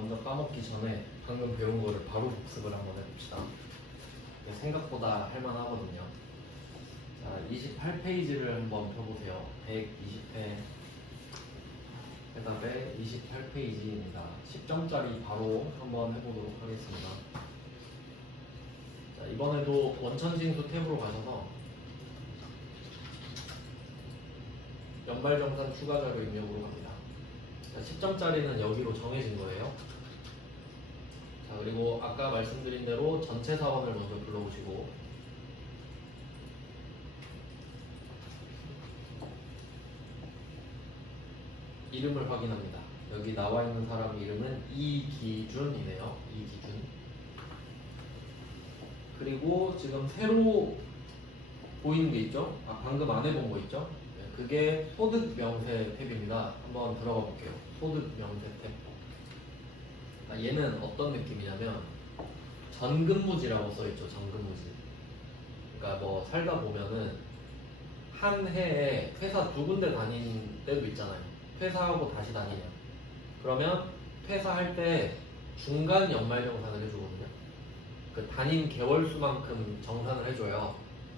먼저 까먹기 전에 방금 배운 거를 바로 복습을 한번 해봅시다. 생각보다 할만하거든요. 자, 28페이지를 한번 펴보세요. 120회 해답의 28페이지입니다. 10점짜리 바로 한번 해보도록 하겠습니다. 자, 이번에도 원천징수 탭으로 가셔서 연발정산 추가 자료 입력으로 갑니다. 자, 10점짜리는 여기로 정해진 거예요. 자, 그리고 아까 말씀드린 대로 전체 사원을 먼저 불러오시고 이름을 확인합니다. 여기 나와 있는 사람 이름은 이기준이네요. 이기준. 그리고 지금 새로 보이는 게 있죠? 방금 안 해본 거 있죠? 네, 그게 소득 명세 탭입니다. 한번 들어가 볼게요. 소득 명세 탭. 얘는 어떤 느낌이냐면 전근무지라고 써있죠. 전근무지. 그러니까 뭐 살다 보면은 한 해에 회사 두 군데 다닌 때도 있잖아요. 퇴사하고 다시 다니냐. 그러면 퇴사할 때 중간 연말정산을 해주거든요. 그 다닌 개월 수만큼 정산을 해줘요.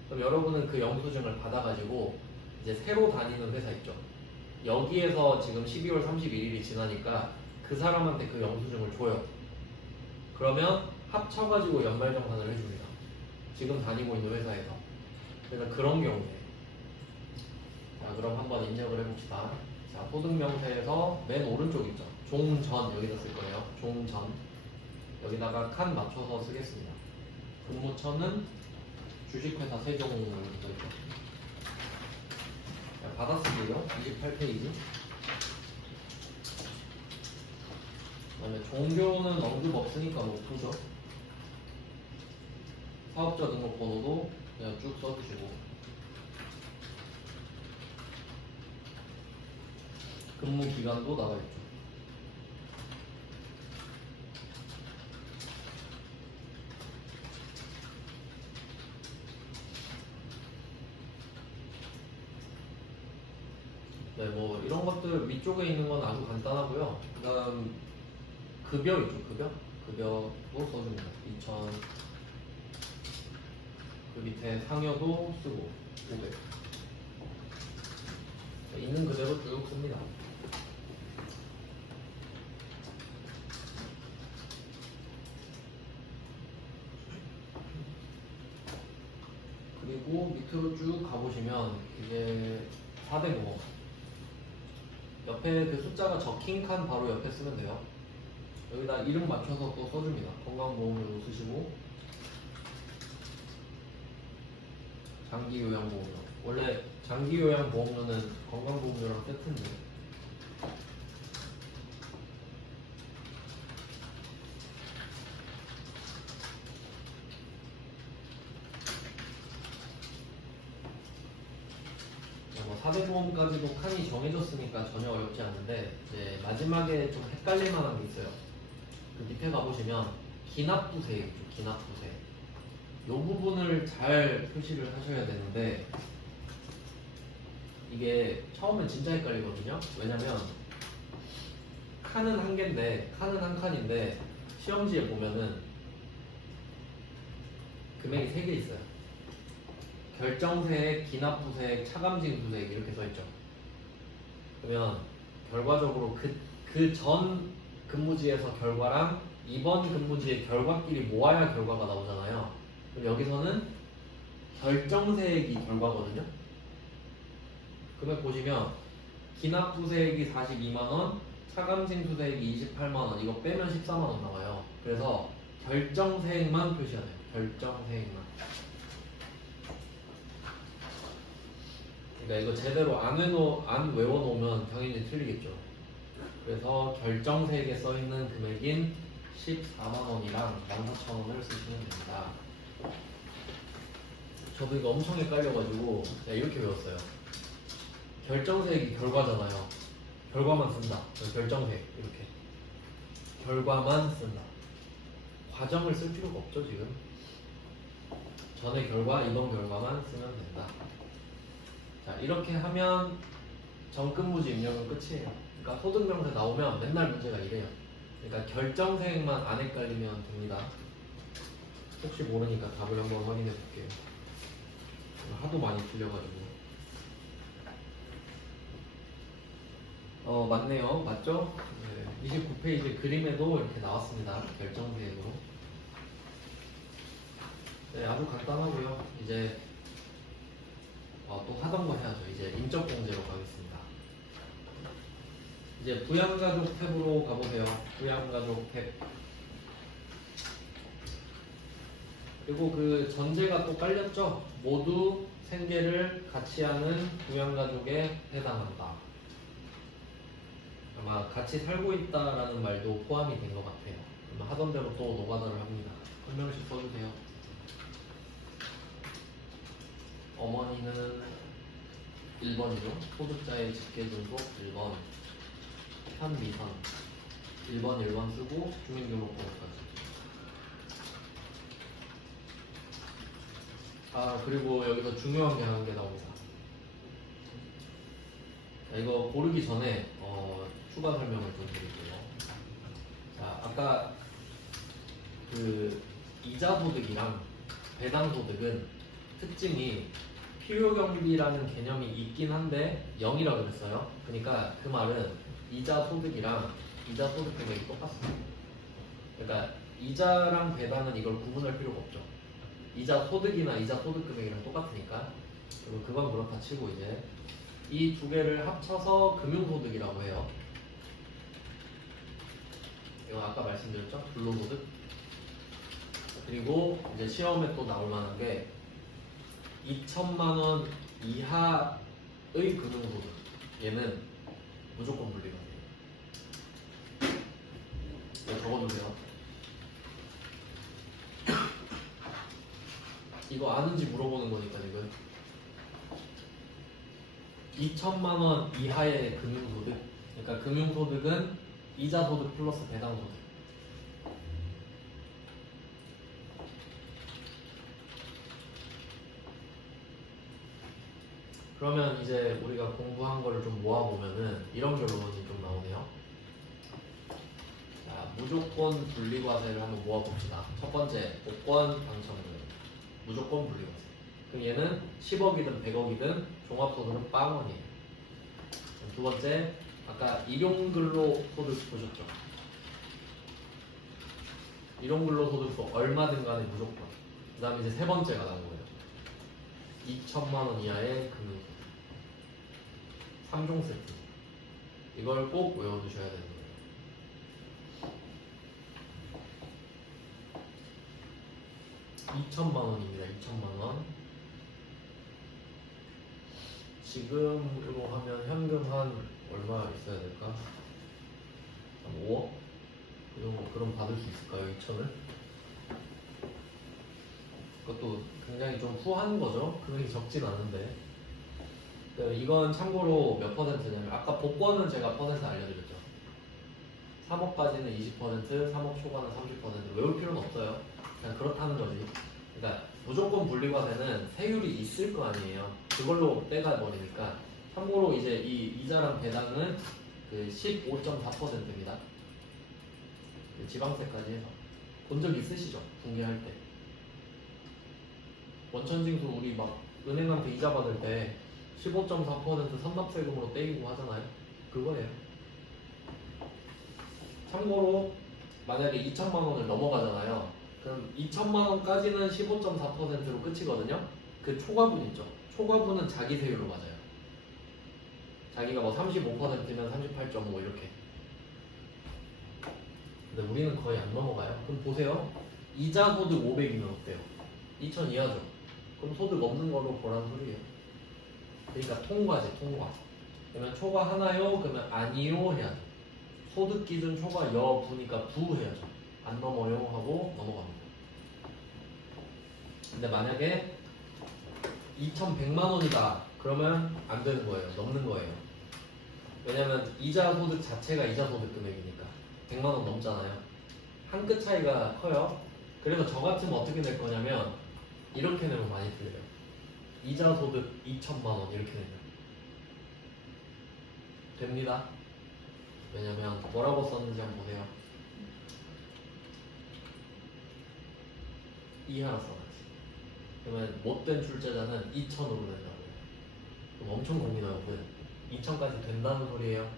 그럼 여러분은 그 영수증을 받아가지고 이제 새로 다니는 회사 있죠. 여기에서 지금 12월 31일이 지나니까 그 사람한테 그 영수증을 줘요. 그러면 합쳐가지고 연말정산을 해줍니다. 지금 다니고 있는 회사에서. 그래서 그런 경우에. 자, 그럼 한번 입력을 해봅시다. 자, 소득명세에서 맨 오른쪽 있죠. 종전 여기다 쓸 거예요. 종전 여기다가 칸 맞춰서 쓰겠습니다. 근무처는 주식회사 세종으로 써있죠. 받아쓰기요. 28페이지. 그다음에 종교는 언급 없으니까 뭐 푸죠. 사업자 등록번호도 그냥 쭉 써주시고. 근무 기간도 나와 있죠. 네, 뭐 이런 것들 위쪽에 있는 건 아주 간단하고요. 그다음 급여 있죠, 급여도 써줍니다. 2,000. 그 밑에 상여도 쓰고 500. 있는 그대로 쭉 씁니다. 그리고 밑으로 쭉 가보시면 이제 4대 보험 옆에 그 숫자가 적힌 칸 바로 옆에 쓰면 돼요. 여기다 이름 맞춰서 또 써줍니다. 건강보험료도 쓰시고 장기요양보험료. 원래 장기요양보험료는 건강보험료랑 세트인데 뭐 4대 보험까지도 칸이 정해졌으니까 전혀 어렵지 않은데 이제 마지막에 좀 헷갈릴 만한 게 있어요. 그 밑에 가보시면 기납부세 있죠. 기납부세. 이 부분을 잘 표시를 하셔야 되는데 이게 처음엔 진짜 헷갈리거든요. 왜냐면 칸은 한 개인데 칸은 한 칸인데 시험지에 보면은 금액이 3개 있어요. 결정세액, 기납부세액, 차감징수세액 이렇게 써있죠. 그러면 결과적으로 그 전 근무지에서 결과랑 이번 근무지의 결과끼리 모아야 결과가 나오잖아요. 그럼 여기서는 결정세액이 결과거든요. 금액 보시면 기납부세액이 42만원, 차감징수세액이 28만원, 이거 빼면 14만원 나와요. 그래서 결정세액만 표시해야 돼요. 결정세액만. 그러니까 이거 제대로 안 외워놓으면 당연히 틀리겠죠. 그래서 결정세액에 써있는 금액인 14만원이랑 14,000원을 쓰시면 됩니다. 저도 이거 엄청 헷갈려가지고 이렇게 외웠어요. 결정세액이 결과잖아요. 결과만 쓴다. 결정세액 이렇게 결과만 쓴다. 과정을 쓸 필요가 없죠. 지금 전의 결과, 이번 결과만 쓰면 된다. 자, 이렇게 하면 정근무지 입력은 끝이에요. 그러니까 소득명세 나오면 맨날 문제가 이래요. 그러니까 결정세액만 안 헷갈리면 됩니다. 혹시 모르니까 답을 한번 확인해 볼게요. 하도 많이 틀려가지고. 맞네요. 맞죠? 네, 29페이지 그림에도 이렇게 나왔습니다. 결정세액으로. 네, 아주 간단하고요. 이제 또 하던 거 해야죠. 이제 인적공제로 가겠습니다. 이제 부양가족 탭으로 가보세요. 부양가족 탭. 그리고 그 전제가 또 깔렸죠? 모두 생계를 같이 하는 부양가족에 해당한다. 아마 같이 살고 있다라는 말도 포함이 된 것 같아요. 그러면 하던 대로 또 노가다를 합니다. 설명식 써주세요. 어머니는 1번이죠. 소득자의 직계등록 1번. 현미선 1번 쓰고 주민등록번호까지. 그리고 여기서 중요한 게 한 개 나옵니다. 자, 이거 고르기 전에 추가 설명을 좀 드릴게요. 자, 아까 그 이자소득이랑 배당소득은 특징이 필요경비라는 개념이 있긴 한데 0이라고 그랬어요. 그러니까 그 말은 이자소득이랑 이자소득 금액이 똑같습니다. 그러니까 이자랑 배당은 이걸 구분할 필요가 없죠. 이자 소득이나 이자 소득 금액이랑 똑같으니까. 그리고 그건 그렇다 치고 이제 이 두 개를 합쳐서 금융소득이라고 해요. 이거 아까 말씀드렸죠? 불로소득. 그리고 이제 시험에 또 나올 만한 게 2천만 원 이하의 금융소득. 얘는 무조건 분리가 돼요. 이거 적어주세요. 이거 아는지 물어보는 거니까 지금 2천만 원 이하의 금융소득. 그러니까 금융소득은 이자소득 플러스 배당소득. 그러면 이제 우리가 공부한 거를 좀 모아보면은 이런 결론이 좀 나오네요. 자, 무조건 분리과세를 한번 모아봅시다. 첫 번째, 복권 당첨금 무조건 분리과세. 그럼 얘는 10억이든 100억이든 종합소득은 빵원이에요. 두 번째, 아까 일용근로소득 보셨죠? 일용근로소득도 얼마든 간에 무조건. 그 다음에 이제 세 번째가 나온 거예요. 2천만 원 이하의 금융소득. 3종 세트. 이걸 꼭 외워두셔야 되는 거예요. (2천만 원입니다) 2천만 원. 지금으로 하면 현금 한 얼마 있어야 될까? 한 5억? 그럼 받을 수 있을까요? 2천을? 그것도 굉장히 좀 후한 거죠. 금액이 적진 않은데. 이건 참고로 몇 퍼센트냐면 아까 복권은 제가 퍼센트 알려드렸죠. 3억까지는 20%, 3억 초과는 30%. 외울 필요는 없어요. 그냥 그렇다는 거지. 그러니까 무조건 분리과세는 세율이 있을 거 아니에요. 그걸로 떼가 버리니까. 참고로 이제 이 이자랑 배당은 그 15.4%입니다. 지방세까지 해서 본 적 있으시죠? 분개할 때. 원천징수 우리 막 은행한테 이자 받을 때 15.4% 선납세금으로 떼이고 하잖아요. 그거예요. 참고로 만약에 2천만 원을 넘어가잖아요. 그럼 2천만 원까지는 15.4%로 끝이거든요. 그 초과분 있죠. 초과분은 자기 세율로 맞아요. 자기가 뭐 35%면 38.5 이렇게. 근데 우리는 거의 안 넘어가요. 그럼 보세요. 이자 소득 500이면 어때요? 2천 이하죠. 그럼 소득 없는 걸로 보라는 소리예요. 그러니까 통과지, 통과. 그러면 초과하나요? 그러면 아니요 해야죠. 소득 기준 초과 여부니까 부 해야죠. 안 넘어요 하고 넘어갑니다. 근데 만약에 2,100만 원이다 그러면 안 되는 거예요. 넘는 거예요. 왜냐면 이자 소득 자체가 이자 소득 금액이니까 100만 원 넘잖아요. 한 끗 차이가 커요. 그래서 저 같으면 어떻게 낼 거냐면 이렇게 내면 많이 틀려요. 이자 소득 2천만 원 이렇게 내면 됩니다. 왜냐면 뭐라고 썼는지 한번 보세요. 이하로 써놨지. 그러면 못된 출제자는 2천으로 된다고. 그럼 엄청 고민해요. 2천까지 된다는 소리예요.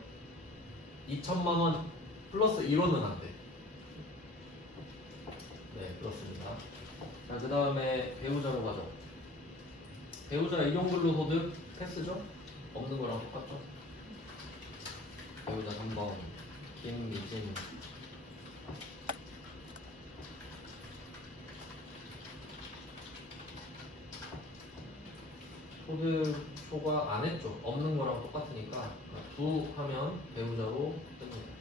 2천만 원 플러스 1원은 안 돼. 네, 그렇습니다. 자, 그 다음에 배우자로 가죠. 배우자 일용근로소득 패스죠? 없는 거랑 똑같죠? 배우자 3번 김미진. 소득 초과 안 했죠? 없는 거랑 똑같으니까 두 하면 배우자로 끝납니다.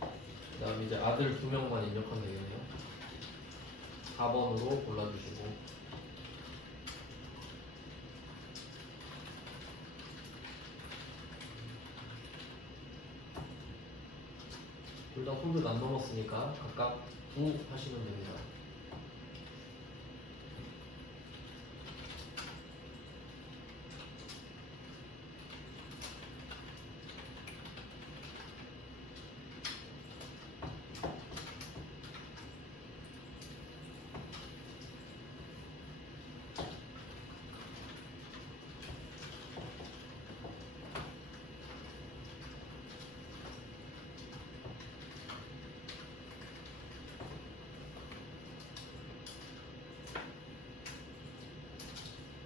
그 다음 이제 아들 2명만 입력하면 되겠네요. 4번으로 골라주시고, 둘 다 소득 안 넘었으니까 각각 9 하시면 됩니다.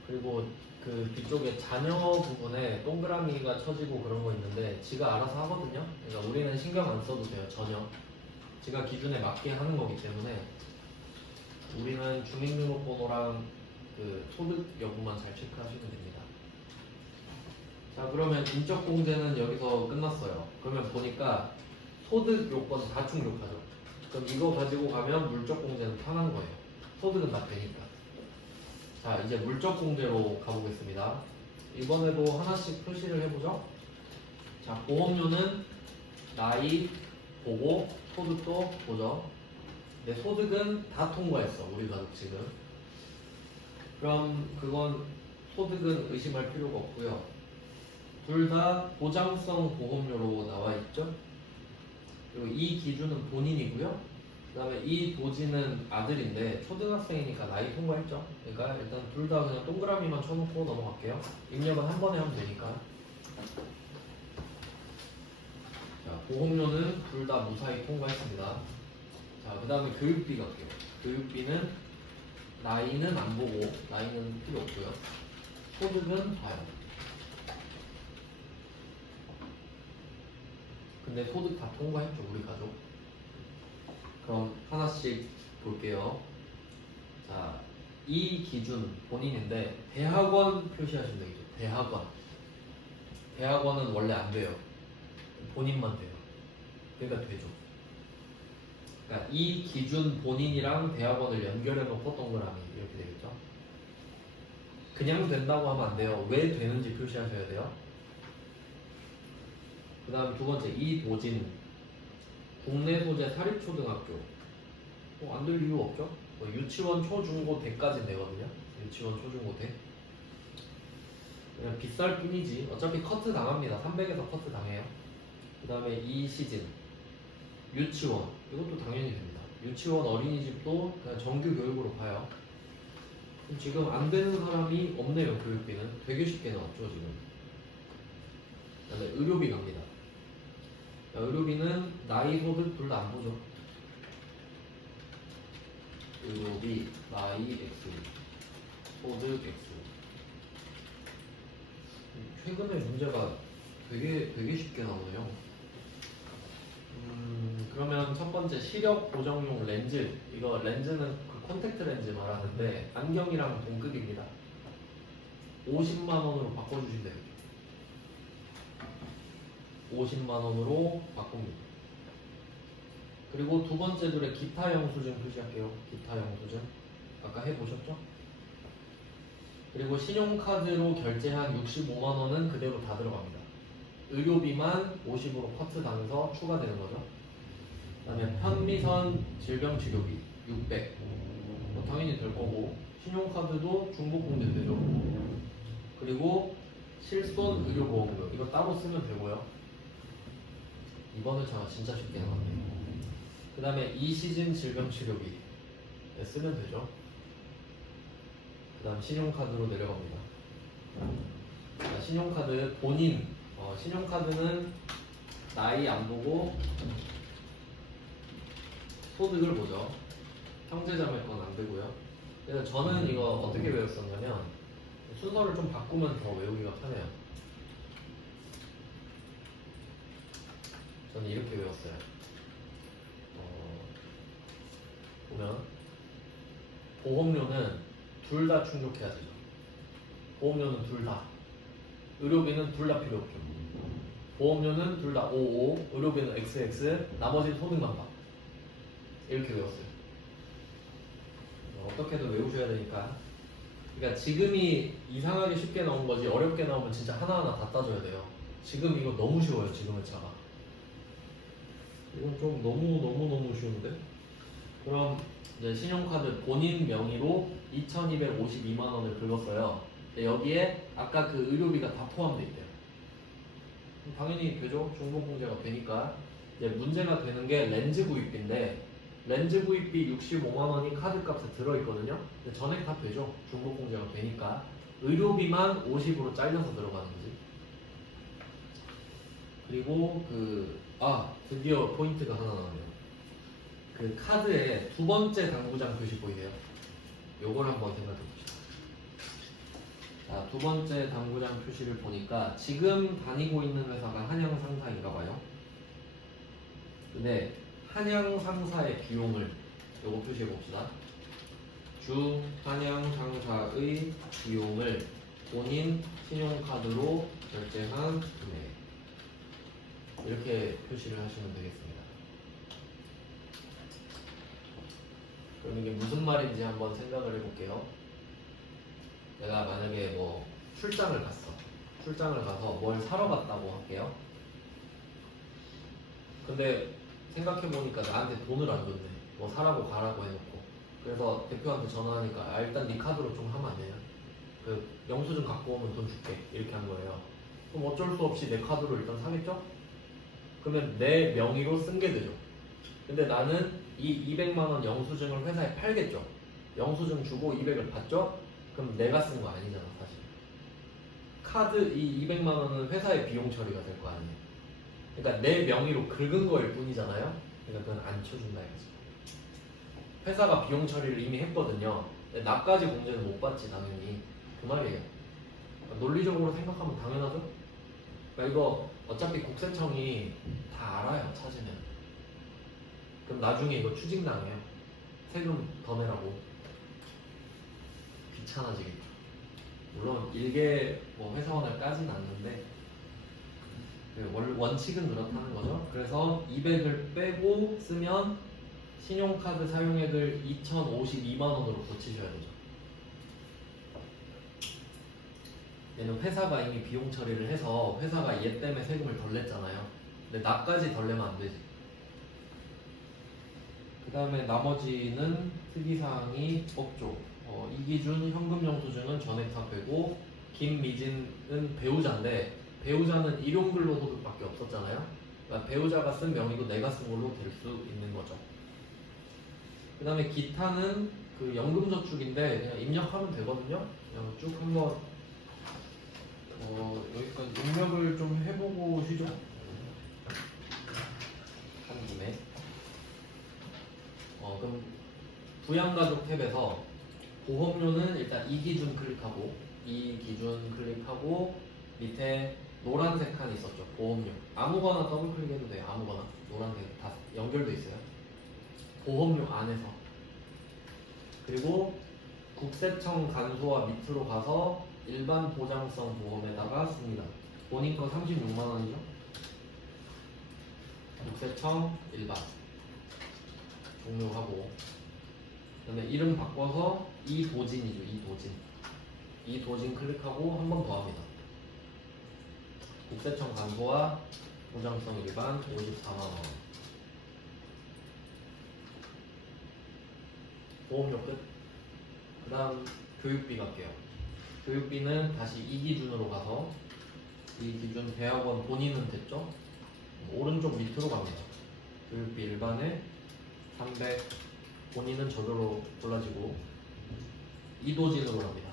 그리고 그 뒤쪽에 자녀 부분에 동그라미가 쳐지고 그런 거 있는데 지가 알아서 하거든요. 그러니까 우리는 신경 안 써도 돼요. 전혀. 지가 기준에 맞게 하는 거기 때문에 우리는 주민등록번호랑 그 소득 여부만 잘 체크하시면 됩니다. 자, 그러면 인적 공제는 여기서 끝났어요. 그러면 보니까 소득 요건 다 충족하죠. 그럼 이거 가지고 가면 물적 공제는 편한 거예요. 소득은 다 되니까. 자, 이제 물적 공제로 가보겠습니다. 이번에도 하나씩 표시를 해보죠. 자, 보험료는 나이 보고 소득도 보죠. 근데 소득은 다 통과했어, 우리 가족 지금. 그럼 그건 소득은 의심할 필요가 없고요. 둘 다 보장성 보험료로 나와 있죠. 그리고 이 기준은 본인이고요. 그 다음에 이 도지는 아들인데 초등학생이니까 나이 통과했죠. 그러니까 일단 둘 다 그냥 동그라미만 쳐놓고 넘어갈게요. 입력은 한 번에 하면 되니까. 자, 보험료는 둘 다 무사히 통과했습니다. 자, 그 다음에 교육비 갈게요. 교육비는 나이는 안 보고, 나이는 필요 없고요. 소득은 봐요. 근데 소득 다 통과했죠, 우리 가족. 그럼 하나씩 볼게요. 자, 이 기준 본인인데 대학원 표시하시면 되겠죠. 대학원. 대학원은 원래 안 돼요. 본인만 돼요. 그러니까 되죠. 그러니까 이 기준 본인이랑 대학원을 연결해 놓고 동그라미 이렇게 되겠죠. 그냥 된다고 하면 안 돼요. 왜 되는지 표시하셔야 돼요. 그 다음 두 번째, 이 도지는 국내 소재 사립초등학교. 안 될 이유 없죠? 유치원, 초, 중, 고, 대까지 되거든요. 유치원, 초, 중, 고, 대. 그냥 비쌀 뿐이지. 어차피 커트 당합니다. 300에서 커트 당해요. 그 다음에 이 시즌. 유치원. 이것도 당연히 됩니다. 유치원, 어린이집도 그냥 정규 교육으로 봐요. 지금 안 되는 사람이 없네요. 교육비는. 되게 쉽게 나왔죠, 지금. 그 다음에 의료비 갑니다. 의료비는 나이, 소득 둘 다 안 보죠. 의료비, 나이, X, 소득, X. 최근에 문제가 되게 쉽게 나오네요. 그러면 첫 번째 시력 보정용 렌즈. 이거 렌즈는 그 콘택트 렌즈 말하는데 안경이랑 동급입니다. 50만 원으로 바꿔주시면 돼요. 50만 원으로 바꿉니다. 그리고 두 번째 줄에 기타 영수증 표시할게요. 기타 영수증. 아까 해보셨죠? 그리고 신용카드로 결제한 65만 원은 그대로 다 들어갑니다. 의료비만 50으로 커트 당해서 추가되는 거죠. 그 다음에 편미선 질병치료비 600. 당연히 될 거고, 신용카드도 중복공제 되죠. 그리고 실손 의료보험료 이거 따로 쓰면 되고요. 이번 회차가 진짜 쉽게 나왔네요. 그 다음에 이 시즌 질병치료비 쓰면 되죠. 그 다음 신용카드로 내려갑니다. 자, 신용카드 본인 신용카드는 나이 안 보고 소득을 보죠. 형제자매건 안 되고요. 그래서 저는 이거 어떻게 외웠었냐면 순서를 좀 바꾸면 더 외우기가 편해요. 저는 이렇게 외웠어요. 보면 보험료는 둘 다 충족해야 되죠. 보험료는 둘 다. 의료비는 둘 다 필요 없죠. 보험료는 둘 다 55, 의료비는 XX, 나머지는 소득만 봐. 이렇게 외웠어요. 어떻게든 외우셔야 되니까. 그러니까 지금이 이상하게 쉽게 나온 거지 어렵게 나오면 진짜 하나하나 다 따져야 돼요. 지금 이거 너무 쉬워요. 지금의 차가. 이건 좀 너무 쉬운데? 그럼 이제 신용카드 본인 명의로 2,252만 원을 긁었어요. 여기에 아까 그 의료비가 다 포함되어 있대요. 당연히 되죠. 중복공제가 되니까. 이제 문제가 되는 게 렌즈 구입비인데 렌즈 구입비 65만 원이 카드값에 들어있거든요. 근데 전액 다 되죠. 중복공제가 되니까. 의료비만 50으로 잘려서 들어가는 거지. 그리고 드디어 포인트가 하나 나오네요. 그 카드에 두 번째 당구장 표시 보이세요? 요걸 한번 생각해 보시죠. 자, 두 번째 당구장 표시를 보니까 지금 다니고 있는 회사가 한양상사인가 봐요. 근데 한양상사의 비용을 요거 표시해 봅시다. 주 한양상사의 비용을 본인 신용카드로 결제한 금액. 이렇게 표시를 하시면 되겠습니다. 그럼 이게 무슨 말인지 한번 생각을 해볼게요. 내가 만약에 뭐 출장을 갔어. 출장을 가서 뭘 사러 갔다고 할게요. 근데 생각해보니까 나한테 돈을 안 줬네. 뭐 사라고 가라고 해놓고. 그래서 대표한테 전화하니까 일단 네 카드로 좀 하면 안 되냐? 그 영수증 갖고 오면 돈 줄게. 이렇게 한 거예요. 그럼 어쩔 수 없이 내 카드로 일단 사겠죠? 그러면 내 명의로 쓴 게 되죠. 근데 나는 이 200만 원 영수증을 회사에 팔겠죠. 영수증 주고 200을 받죠. 그럼 내가 쓴 거 아니잖아 사실. 카드 이 200만 원은 회사의 비용 처리가 될 거 아니에요. 그러니까 내 명의로 긁은 거일 뿐이잖아요. 그러니까 그건 안 쳐준다 이거죠. 회사가 비용 처리를 이미 했거든요. 근데 나까지 공제는 못 받지 당연히. 그 말이에요. 논리적으로 생각하면 당연하죠. 그러니까 이거 어차피 국세청이 다 알아요. 찾으면. 그럼 나중에 이거 추징당해요. 세금 더 내라고. 귀찮아지겠죠. 물론 일개 회사원을 까진 않는데 원칙은 그렇다는 거죠. 그래서 200을 빼고 쓰면 신용카드 사용액을 2,052만 원으로 고치셔야 되죠. 얘는 회사가 이미 비용 처리를 해서 회사가 얘 때문에 세금을 덜 냈잖아요. 근데 나까지 덜 내면 안 되지. 그 다음에 나머지는 특이사항이 없죠. 이기준 현금 영수증은 전액 다 되고, 김미진은 배우자인데 배우자는 일용근로소득밖에 없었잖아요. 그러니까 배우자가 쓴 명의고 내가 쓴 걸로 될 수 있는 거죠. 그 다음에 기타는 그 연금저축인데 그냥 입력하면 되거든요. 그냥 쭉 한번 여기까지 입력을 좀 해보고 쉬죠. 한 김에. 그럼 부양가족 탭에서 보험료는 일단 이 기준 클릭하고 밑에 노란색 칸이 있었죠. 보험료. 아무거나 더블 클릭해도 돼요. 아무거나. 노란색 다 연결돼 있어요. 보험료 안에서. 그리고 국세청 간소화 밑으로 가서 일반 보장성 보험에다가 씁니다. 본인 거 36만 원이죠. 국세청 일반 종료하고, 그다음에 이름 바꿔서 이도진이죠. 이도진 클릭하고 한 번 더 합니다. 국세청 간소화 보장성 일반 54만 원. 보험료 끝. 그 다음 교육비 갈게요. 교육비는 다시 이 기준으로 가서 이 기준 대학원 본인은 됐죠? 오른쪽 밑으로 갑니다. 교육비 일반에 300. 본인은 저절로 골라지고 2도진으로 갑니다.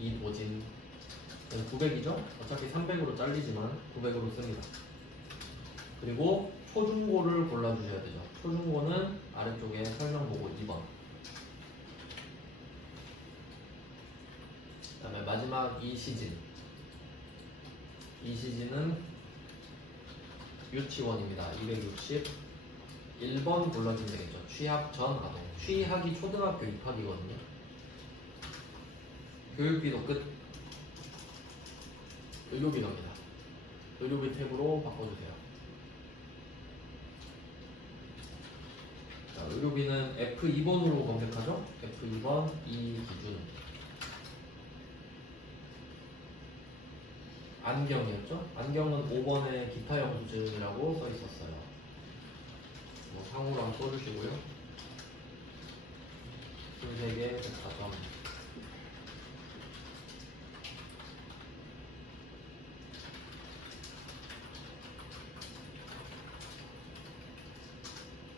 2도진 900이죠? 어차피 300으로 잘리지만 900으로 씁니다. 그리고 초중고를 골라주셔야 되죠. 초중고는 아래쪽에 설명 보고 2번. 그 다음에 마지막 이시진. 이시진은 유치원입니다. 260. 1번 골라주면 되겠죠. 취학 전 아동. 취학이 초등학교 입학이거든요. 교육비도 끝. 의료비 갑니다. 의료비 탭으로 바꿔주세요. 자, 의료비는 F2번으로 검색하죠. F2번 이기준. 안경이었죠. 안경은 5번에 기타 영수증이라고 써 있었어요. 뭐 상으로 한번 써주시고요. 23개 4점.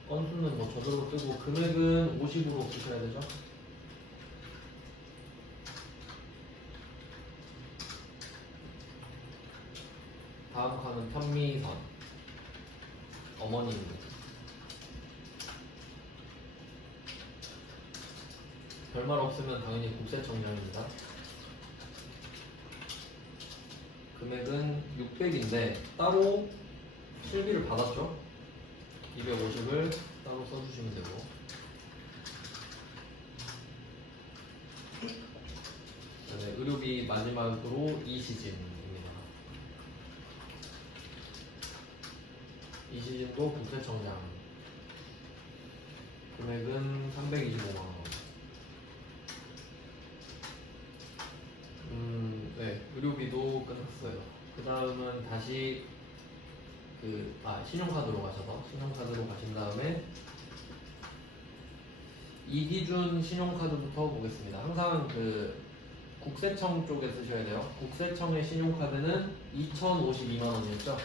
건수는 뭐 저절로 뜨고 금액은 50으로 쓰셔야 되죠. 다음 칸은 편미선. 어머님. 별말 없으면 당연히 국세청량입니다. 금액은 600인데 따로 실비를 받았죠. 250을 따로 써주시면 되고, 그다음에 의료비 마지막으로 이시진입니다. 이시진도 국세청량. 금액은 325만원. 네, 의료비도 끝났어요. 그 다음은 다시 신용카드로 가신 다음에 이기준 신용카드부터 보겠습니다. 항상 국세청 쪽에 쓰셔야 돼요. 국세청의 신용카드는 2,052만원이었죠.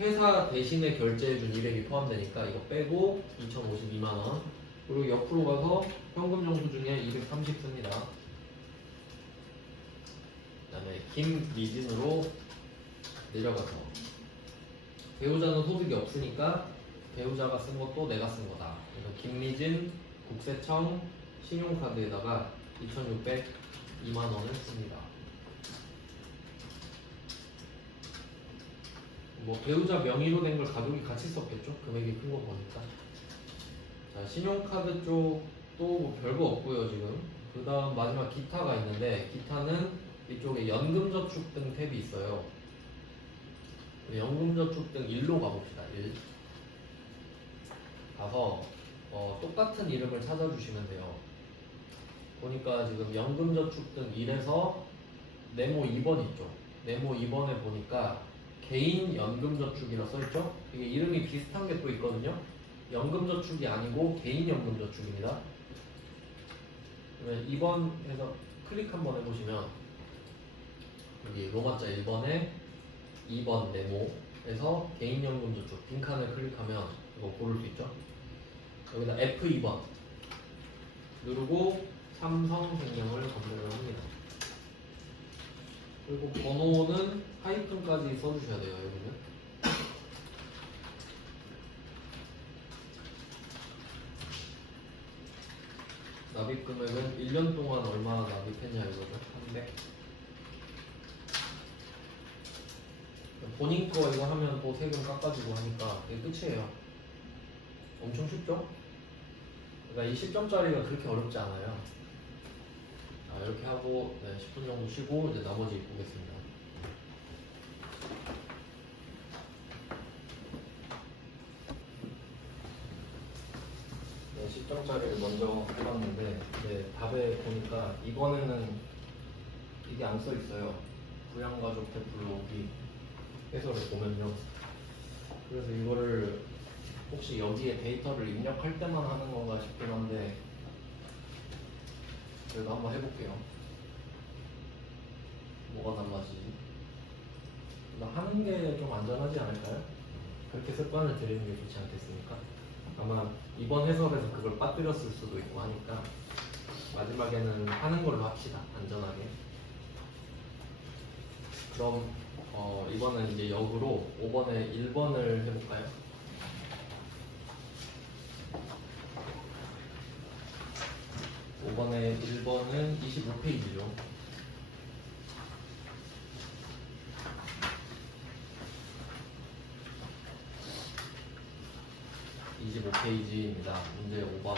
회사 대신에 결제해준 200이 포함되니까 이거 빼고 2,052만원. 그리고 옆으로 가서 현금 영수증에 230 씁니다. 그 다음에 김미진으로 내려가서 배우자는 소득이 없으니까 배우자가 쓴 것도 내가 쓴 거다. 그래서 김미진 국세청 신용카드에다가 2,602만원을 씁니다. 뭐 배우자 명의로 된 걸 가족이 같이 썼겠죠? 금액이 큰 거 보니까. 자, 신용카드 쪽도 뭐 별거 없고요 지금. 그 다음 마지막 기타가 있는데, 기타는 이쪽에 연금저축 등 탭이 있어요. 연금저축 등 1로 가봅시다. 1 가서 똑같은 이름을 찾아주시면 돼요. 보니까 지금 연금저축 등 1에서 네모 2번 있죠. 네모 2번에 보니까 개인 연금저축이라 써있죠. 이게 이름이 비슷한 게 또 있거든요. 연금저축이 아니고 개인 연금저축입니다. 그러면 2번에서 클릭 한번 해보시면 여기 로마자 1번에 2번 네모에서 개인연금저축 빈칸을 클릭하면 이거 고를 수 있죠. 여기다 F2번 누르고 삼성생명을 검색을 합니다. 그리고 번호는 하이픈까지 써주셔야 돼요. 여기는 납입 금액은 1년 동안 얼마 납입했냐 이거죠. 300. 본인 거 이거 하면 또 세금 깎아주고 하니까 이게 끝이에요. 엄청 쉽죠? 그러니까 이 10점짜리가 그렇게 어렵지 않아요. 자, 이렇게 하고 10분 정도 쉬고 이제 나머지 보겠습니다. 네, 10점짜리를 먼저 해봤는데 답에 보니까 이번에는 이게 안 써 있어요. 부양가족 대불러오기 해설을 보면요. 그래서 이거를 혹시 여기에 데이터를 입력할 때만 하는 건가 싶긴 한데 그래도 한번 해볼게요. 뭐가 달라지지? 하는 게 좀 안전하지 않을까요? 그렇게 습관을 들이는 게 좋지 않겠습니까? 아마 이번 해석에서 그걸 빠뜨렸을 수도 있고 하니까 마지막에는 하는 걸로 합시다. 안전하게. 그럼 이번엔 이제 역으로 5번에 1번을 해볼까요? 5번에 1번은 25페이지죠. 25페이지입니다. 문제 5번.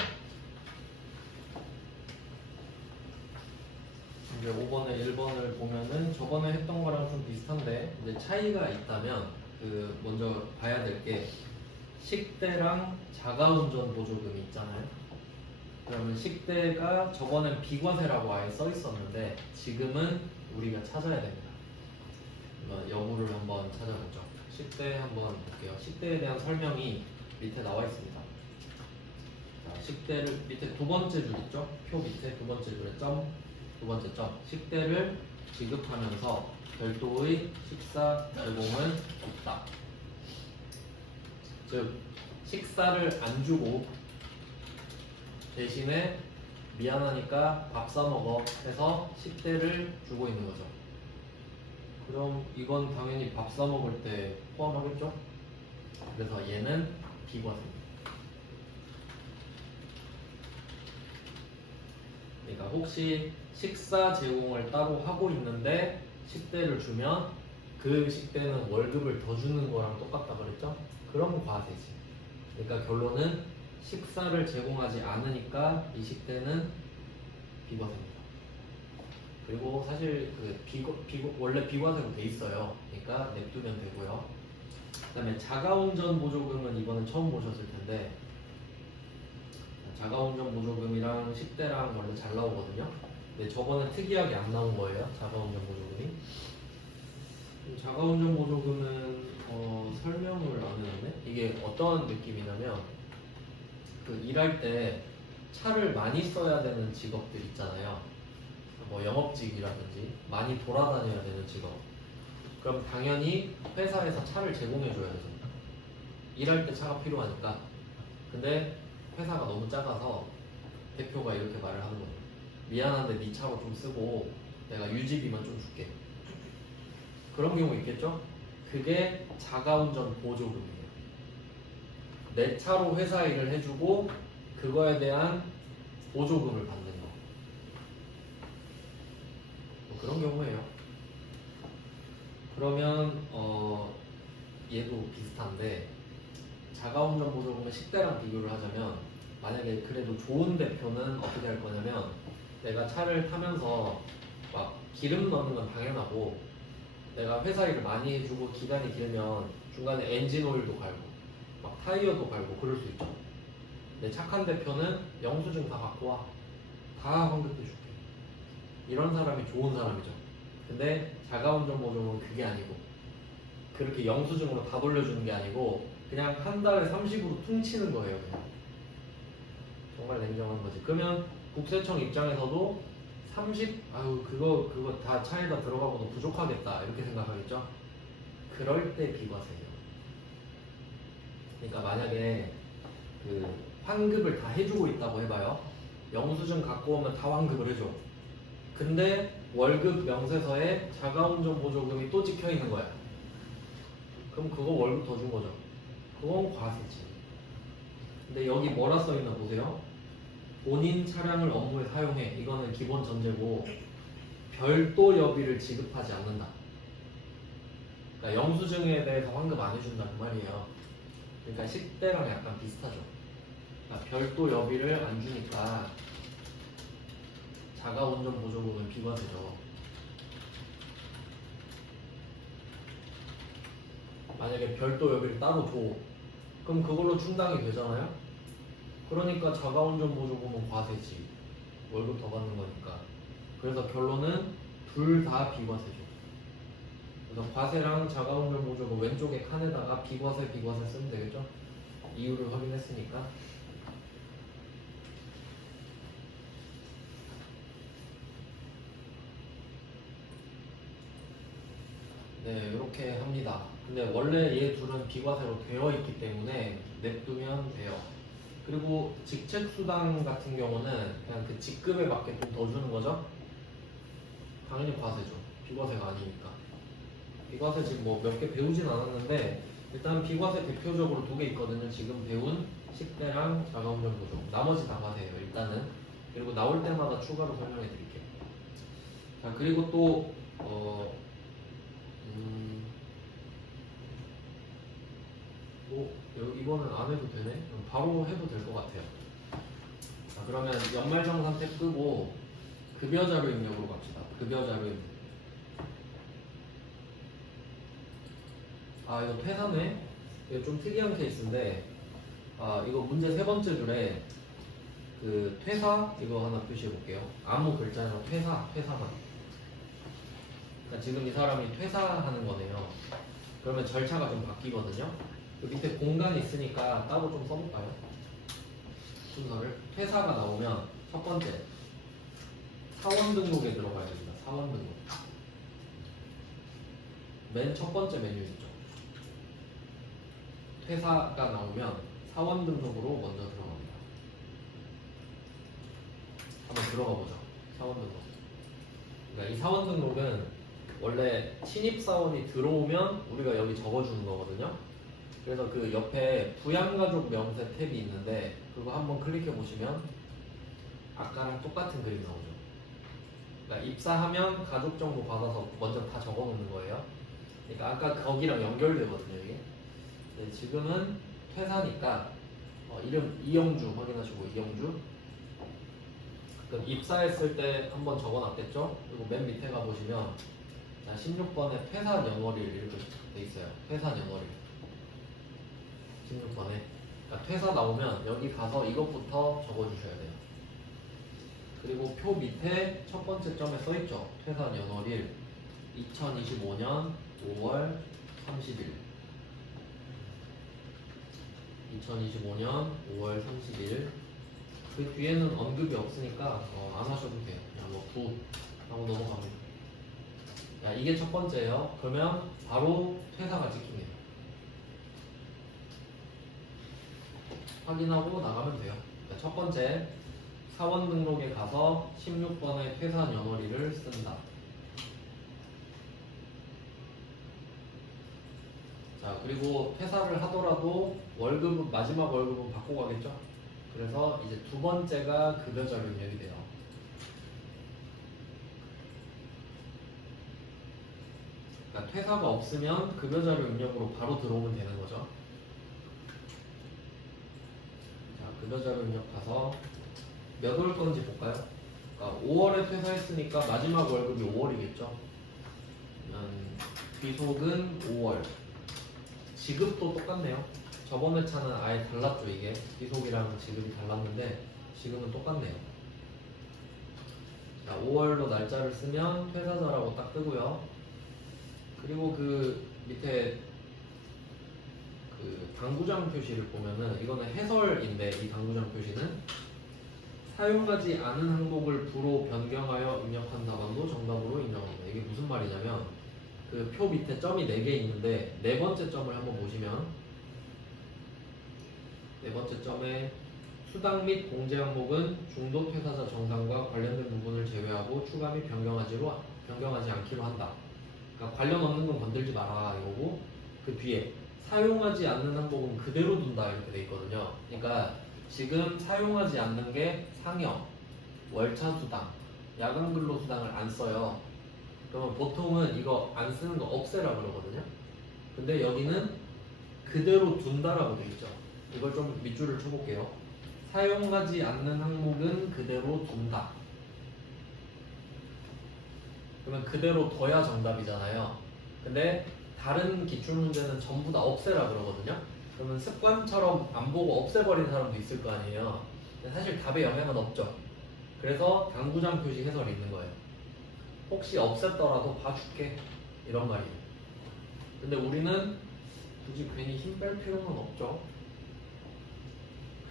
이제 5번에 1번을 보면은 저번에 했던 거랑 좀 비슷한데 이제 차이가 있다면 그 먼저 봐야 될 게 식대랑 자가운전 보조금이 있잖아요. 그러면 식대가 저번엔 비과세라고 아예 써 있었는데 지금은 우리가 찾아야 됩니다. 여부를 한번 찾아보죠. 식대 한번 볼게요. 식대에 대한 설명이 밑에 나와 있습니다. 자, 식대를 밑에 두 번째 줄 있죠? 표 밑에 두 번째 줄에 점, 두 번째 점. 식대를 지급하면서 별도의 식사 제공은 없다. 즉 식사를 안 주고 대신에 미안하니까 밥 사 먹어 해서 식대를 주고 있는 거죠. 그럼 이건 당연히 밥 사 먹을 때 포함하겠죠? 그래서 얘는 비과세입니다. 그러니까 혹시 식사 제공을 따로 하고 있는데 식대를 주면 그 식대는 월급을 더 주는 거랑 똑같다 그랬죠? 그럼 과세지. 그러니까 결론은 식사를 제공하지 않으니까 이 식대는 비과세입니다. 그리고 사실 원래 비과세로 돼 있어요. 그러니까 냅두면 되고요. 그다음에 자가운전 보조금은 이번에 처음 보셨을 텐데 자가운전 보조금이랑 식대랑 원래 잘 나오거든요. 근데 저번에 특이하게 안 나온 거예요. 자가운전 보조금이. 자가운전 보조금은 설명을 안 해놨네. 이게 어떤 느낌이냐면 그 일할 때 차를 많이 써야 되는 직업들 있잖아요. 뭐 영업직이라든지 많이 돌아다녀야 되는 직업. 그럼 당연히 회사에서 차를 제공해줘야 되죠. 일할 때 차가 필요하니까. 근데 회사가 너무 작아서 대표가 이렇게 말을 하는 거예요. 미안한데 네 차로 좀 쓰고 내가 유지비만 좀 줄게. 그런 경우 있겠죠? 그게 자가운전 보조금이에요. 내 차로 회사 일을 해주고 그거에 대한 보조금을 받는 거. 뭐 그런 경우예요. 그러면 얘도 비슷한데 자가운전 보조금은 식대랑 비교를 하자면 만약에 그래도 좋은 대표는 어떻게 할 거냐면 내가 차를 타면서 막 기름 넣는 건 당연하고 내가 회사 일을 많이 해주고 기간이 길면 중간에 엔진 오일도 갈고 막 타이어도 갈고 그럴 수 있죠. 근데 착한 대표는 영수증 다 갖고 와. 다 환급해 줄게. 이런 사람이 좋은 사람이죠. 근데 자가운전 보조금은 그게 아니고 그렇게 영수증으로 다 돌려주는 게 아니고 그냥 한 달에 30으로 퉁치는 거예요. 그냥. 정말 냉정한 거지. 그러면 국세청 입장에서도 30, 아유 그거 다 차에다 들어가고도 부족하겠다 이렇게 생각하겠죠. 그럴 때 비과세예요. 그러니까 만약에 그 환급을 다 해주고 있다고 해봐요. 영수증 갖고 오면 다 환급을 해줘. 근데 월급 명세서에 자가운전 보조금이 또 찍혀 있는 거야. 그럼 그거 월급 더 준 거죠. 그건 과세지. 근데 여기 뭐라 써 있나 보세요. 본인 차량을 업무에 사용해. 이거는 기본 전제고 별도 여비를 지급하지 않는다. 그러니까 영수증에 대해서 환급 안 해준다 그 말이에요. 그러니까 식대랑 약간 비슷하죠. 그러니까 별도 여비를 안 주니까 자가운전 보조금은 비과세죠. 만약에 별도 여비를 따로 줘. 그럼 그걸로 충당이 되잖아요. 그러니까 자가운전 보조금은 과세지. 월급 더 받는 거니까. 그래서 결론은 둘 다 비과세죠. 그래서 과세랑 자가운전 보조금 왼쪽에 칸에다가 비과세 쓰면 되겠죠. 이유를 확인했으니까. 네, 이렇게 합니다. 근데 원래 얘 둘은 비과세로 되어 있기 때문에 냅두면 돼요. 그리고 직책수당 같은 경우는 그냥 그 직급에 맞게 좀 더 주는 거죠. 당연히 과세죠. 비과세가 아니니까. 비과세 지금 뭐 몇 개 배우진 않았는데 일단 비과세 대표적으로 두 개 있거든요. 지금 배운 식대랑 자가운전 보조. 나머지 다 과세예요. 일단은. 그리고 나올 때마다 추가로 설명해 드릴게요. 자, 그리고 또 이거는 안 해도 되네? 그럼 바로 해도 될 것 같아요. 자, 그러면 연말정산 탭 끄고 급여자료 입력으로 갑시다. 급여자료 입력. 아, 이거 퇴사네? 이거 좀 특이한 케이스인데, 아, 이거 문제 세 번째 줄에 그 퇴사 이거 하나 표시해 볼게요. 아무 글자 아니라 퇴사만. 그러니까 지금 이 사람이 퇴사하는 거네요. 그러면 절차가 좀 바뀌거든요. 그 밑에 공간이 있으니까 따로 좀 써볼까요? 순서를. 퇴사가 나오면 첫 번째 사원 등록에 들어가야 됩니다. 사원 등록. 맨 첫 번째 메뉴 있죠. 퇴사가 나오면 사원 등록으로 먼저 들어갑니다. 한번 들어가 보죠. 사원 등록. 그러니까 이 사원 등록은 원래 신입 사원이 들어오면 우리가 여기 적어주는 거거든요. 그래서 그 옆에 부양가족 명세 탭이 있는데 그거 한번 클릭해 보시면 아까랑 똑같은 그림 나오죠. 그러니까 입사하면 가족 정보 받아서 먼저 다 적어 놓는 거예요. 그러니까 아까 거기랑 연결되거든요, 이게. 네, 지금은 퇴사니까 이름 이영주 확인하시고 이영주. 그럼 입사했을 때 한번 적어놨겠죠? 그리고 맨 밑에 가 보시면 16번에 퇴사 연월일 이렇게 돼 있어요. 퇴사 연월일 16번에. 그러니까 퇴사 나오면 여기 가서 이것부터 적어주셔야 돼요. 그리고 표 밑에 첫 번째 점에 써있죠. 퇴사 연월일 2025년 5월 30일. 2025년 5월 30일. 그 뒤에는 언급이 없으니까 안 하셔도 돼요. 그냥 뭐 부 하고 넘어갑니다. 야, 이게 첫 번째예요. 그러면 바로 퇴사가 찍히네요. 확인하고 나가면 돼요. 첫 번째 사원 등록에 가서 16번의 퇴사 연월일을 쓴다. 자, 그리고 퇴사를 하더라도 월급은 마지막 월급은 받고 가겠죠. 그래서 이제 두 번째가 급여자료 입력이 돼요. 그러니까 퇴사가 없으면 급여자료 입력으로 바로 들어오면 되는 거죠. 자, 급여자료 입력 가서 몇 월 건지 볼까요? 그러니까 5월에 퇴사했으니까 마지막 월급이 5월이겠죠. 귀속은 5월. 지급도 똑같네요. 저번 회차는 아예 달랐죠. 이게 귀속이랑 지급이 달랐는데 지금은 똑같네요. 자, 5월로 날짜를 쓰면 퇴사자라고 딱 뜨고요. 그리고 그 밑에 그 당구장 표시를 보면은 이거는 해설인데 이 당구장 표시는 사용하지 않은 항목을 부로 변경하여 입력한 답안도 정답으로 인정합니다. 이게 무슨 말이냐면 그 표 밑에 점이 4개 있는데 네 번째 점을 한번 보시면 네 번째 점에 수당 및 공제 항목은 중도 퇴사자 정산과 관련된 부분을 제외하고 추가 및 변경하지 않기로 한다. 그러니까 관련 없는 건 건들지 마라 이거고, 그 뒤에 사용하지 않는 항목은 그대로 둔다 이렇게 돼 있거든요. 그러니까 지금 사용하지 않는 게 상여, 월차 수당, 야간 근로 수당을 안 써요. 그러면 보통은 이거 안 쓰는 거 없애라 그러거든요. 근데 여기는 그대로 둔다라고 돼 있죠. 이걸 좀 밑줄을 쳐볼게요. 사용하지 않는 항목은 그대로 둔다. 그러면 그대로 둬야 정답이잖아요. 근데 다른 기출문제는 전부 다 없애라 그러거든요. 그러면 습관처럼 안 보고 없애버린 사람도 있을 거 아니에요. 근데 사실 답에 영향은 없죠. 그래서 당구장 표시 해설이 있는 거예요. 혹시 없앴더라도 봐줄게 이런 말이에요. 근데 우리는 굳이 괜히 힘 뺄 필요는 없죠.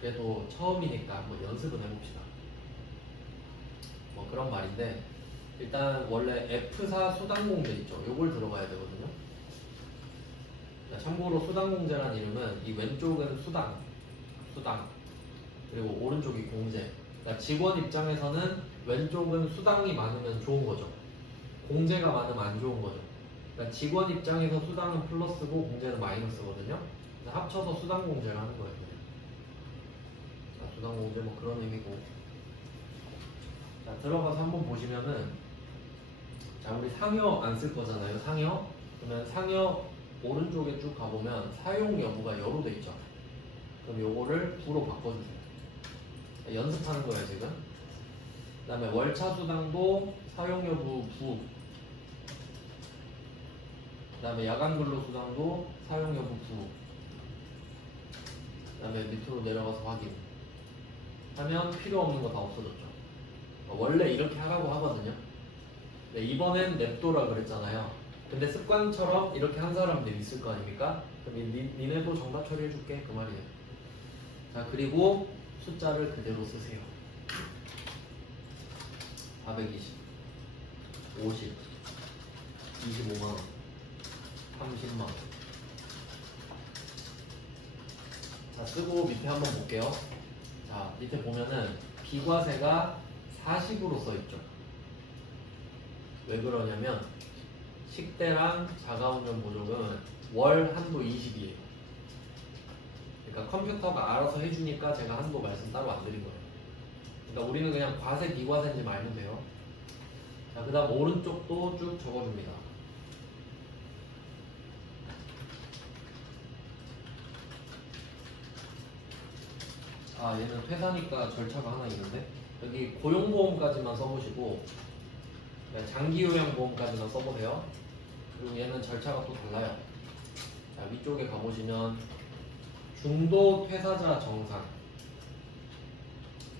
그래도 처음이니까 한번 연습은 해봅시다. 뭐 그런 말인데, 일단 원래 F4 수당 공제 있죠. 요걸 들어가야 되거든요. 참고로 수당공제란 이름은 이 왼쪽은 수당 그리고 오른쪽이 공제. 그러니까 직원 입장에서는 왼쪽은 수당이 많으면 좋은 거죠. 공제가 많으면 안 좋은 거죠. 그러니까 직원 입장에서 수당은 플러스고 공제는 마이너스거든요. 그래서 합쳐서 수당공제를 하는 거예요. 자, 수당공제 뭐 그런 의미고. 자, 들어가서 한번 보시면은, 자, 우리 상여 안 쓸 거잖아요. 상여. 그러면 상여 오른쪽에 쭉 가보면 사용 여부가 여로 돼 있죠. 그럼 요거를 부로 바꿔주세요. 연습하는 거예요 지금. 그 다음에 월차 수당도 사용 여부 부. 그 다음에 야간 근로 수당도 사용 여부 부. 그 다음에 밑으로 내려가서 확인 하면 필요 없는 거 다 없어졌죠. 원래 이렇게 하라고 하거든요. 네, 이번엔 냅둬라 그랬잖아요. 근데 습관처럼 이렇게 한 사람들이 있을 거 아닙니까? 그럼 니네도 정답 처리해줄게 그 말이에요. 자, 그리고 숫자를 그대로 쓰세요. 420, 50, 25만원, 30만원. 자, 쓰고 밑에 한번 볼게요. 자, 밑에 보면은 비과세가 40으로 써있죠. 왜 그러냐면 식대랑 자가운전 보조금은 월 한도 20이에요. 그러니까 컴퓨터가 알아서 해주니까 제가 한도 말씀 따로 안 드린 거예요. 그러니까 우리는 그냥 과세 비과세인지 말면 돼요. 자, 그 다음 오른쪽도 쭉 적어줍니다. 아, 얘는 퇴사니까 절차가 하나 있는데 여기 고용보험까지만 써보시고 장기요양보험까지만 써보세요. 그리고 얘는 절차가 또 달라요. 자, 위쪽에 가보시면 중도 퇴사자 정산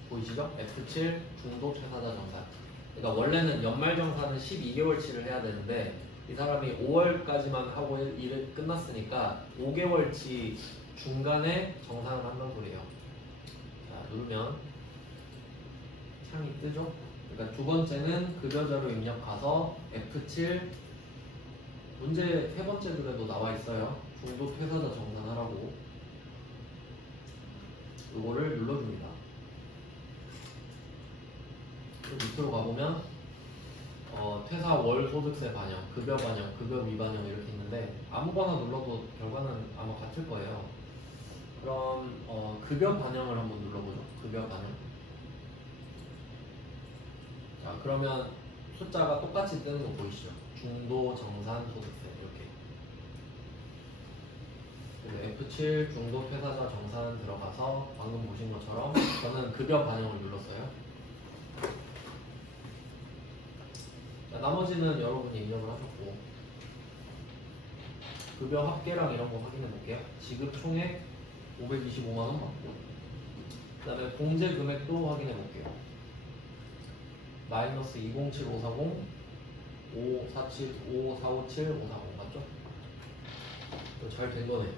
보이시죠? F7 중도 퇴사자 정산. 그러니까 원래는 연말정산은 12개월치를 해야 되는데 이 사람이 5월까지만 하고 일을 끝났으니까 5개월치 중간에 정산을 한다는 소리예요. 자, 누르면 창이 뜨죠? 그러니까 두 번째는 급여자료 입력 가서 F7 문제 세 번째 글에도 나와 있어요. 중도 퇴사자 정산하라고. 이거를 눌러줍니다. 밑으로 가보면 퇴사 월 소득세 반영, 급여 반영, 급여 미반영 이렇게 있는데 아무거나 눌러도 결과는 아마 같을 거예요. 그럼 급여 반영을 한번 눌러보죠. 급여 반영. 자, 그러면 숫자가 똑같이 뜨는 거 보이시죠? 중도 정산 소득세 이렇게. 그리고 F7 중도 퇴사자 정산 들어가서 방금 보신 것처럼 저는 급여 반영을 눌렀어요. 자, 나머지는 여러분이 입력을 하셨고 급여 합계랑 이런 거 확인해 볼게요. 지급 총액 525만원 맞고 그 다음에 공제 금액도 확인해 볼게요. 마이너스 207540 547 5457 540 맞죠? 잘 된 거네.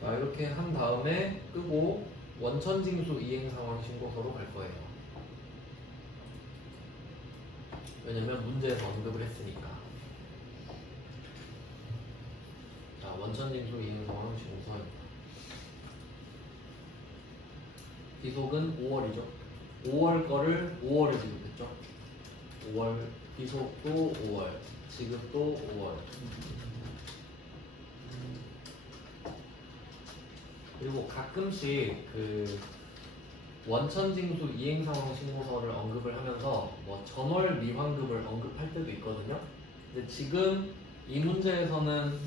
자, 이렇게 한 다음에 끄고 원천징수 이행 상황 신고서로 갈 거예요. 왜냐면 문제에서 언급을 했으니까. 자, 원천징수 이행 상황 신고서입니다. 비속은 5월이죠. 5월 거를 5월에 지급했죠. 5월 비속도 5월, 지급도 5월. 그리고 가끔씩 그 원천징수 이행상황 신고서를 언급을 하면서 뭐 전월 미환급을 언급할 때도 있거든요. 근데 지금 이 문제에서는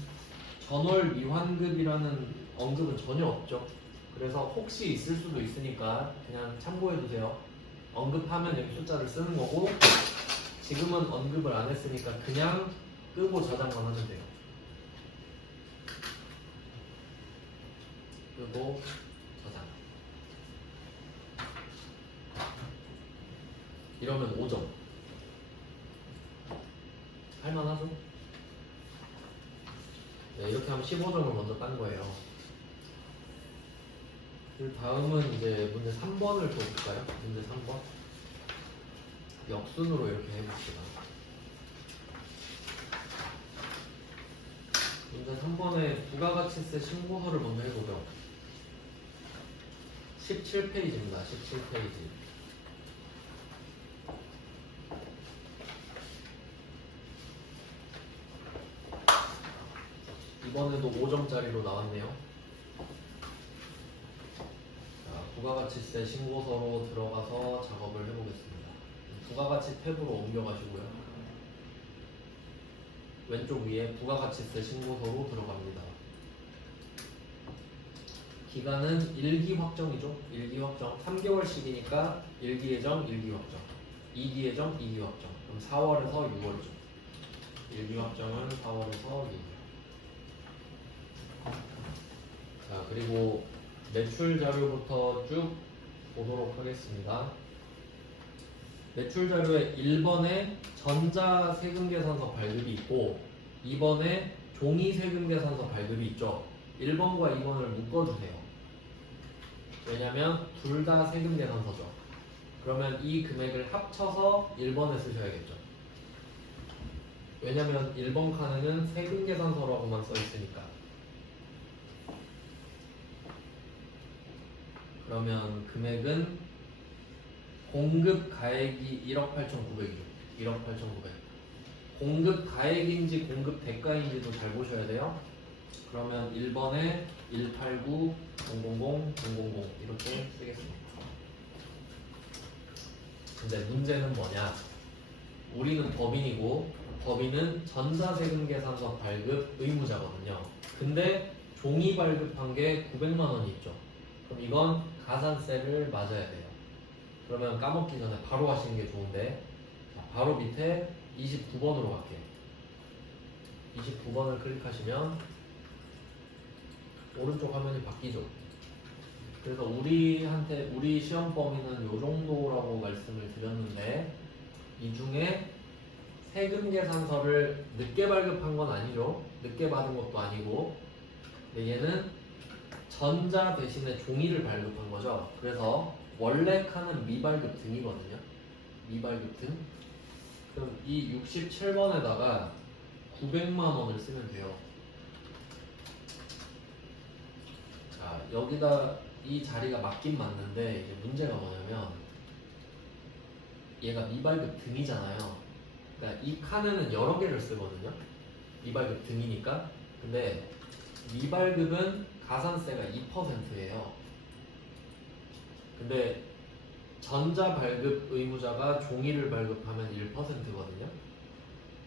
전월 미환급이라는 언급은 전혀 없죠. 그래서 혹시 있을 수도 있으니까 그냥 참고해 두세요. 언급하면 여기 숫자를 쓰는 거고 지금은 언급을 안 했으니까 그냥 끄고 저장만 하면 돼요. 끄고 저장. 이러면 5점. 할만하죠? 네, 이렇게 하면 15점을 먼저 딴 거예요. 그 다음은 이제 문제 3번을 또 볼까요? 문제 3번. 역순으로 이렇게 해봅시다. 문제 3번에 부가가치세 신고서를 먼저 해보죠. 17페이지입니다. 17페이지. 이번에도 5점짜리로 나왔네요. 자, 부가가치세 신고서로 들어가서 작업을 해보겠습니다. 부가가치 탭으로 옮겨가시고요. 왼쪽 위에 부가가치세 신고서로 들어갑니다. 기간은 1기 확정이죠. 1기 확정. 3개월씩이니까 1기 예정, 1기 확정. 2기 예정, 2기 확정. 그럼 4월에서 6월이죠. 1기 확정은 4월에서 6월. 자, 그리고 매출 자료부터 쭉 보도록 하겠습니다. 매출 자료에 1번에 전자 세금계산서 발급이 있고 2번에 종이 세금계산서 발급이 있죠. 1번과 2번을 묶어주세요. 왜냐면 둘 다 세금계산서죠. 그러면 이 금액을 합쳐서 1번에 쓰셔야겠죠. 왜냐면 1번 칸에는 세금계산서라고만 써있으니까. 그러면 금액은 공급 가액이 1억 8,900이죠. 1억 8,900. 공급 가액인지 공급 대가인지도 잘 보셔야 돼요. 그러면 1번에 189, 000, 000 이렇게 쓰겠습니다. 근데 문제는 뭐냐? 우리는 법인이고 법인은 전자세금계산서 발급 의무자거든요. 근데 종이 발급한 게 900만 원이 있죠. 그럼 이건 가산세를 맞아야 돼요. 그러면 까먹기 전에 바로 하시는 게 좋은데, 자, 바로 밑에 29번으로 갈게요. 29번을 클릭하시면 오른쪽 화면이 바뀌죠. 그래서 우리 시험 범위는 요 정도라고 말씀을 드렸는데, 이 중에 세금 계산서를 늦게 발급한 건 아니죠. 늦게 받은 것도 아니고, 근데 얘는 전자 대신에 종이를 발급한 거죠. 그래서 원래 칸은 미발급 등이거든요. 미발급 등. 그럼 이 67번에다가 900만 원을 쓰면 돼요. 자, 여기다 이 자리가 맞긴 맞는데 이제 문제가 뭐냐면 얘가 미발급 등이잖아요. 그러니까 이 칸에는 여러 개를 쓰거든요. 미발급 등이니까. 근데 미발급은 가산세가 2%예요. 근데 전자 발급 의무자가 종이를 발급하면 1%거든요.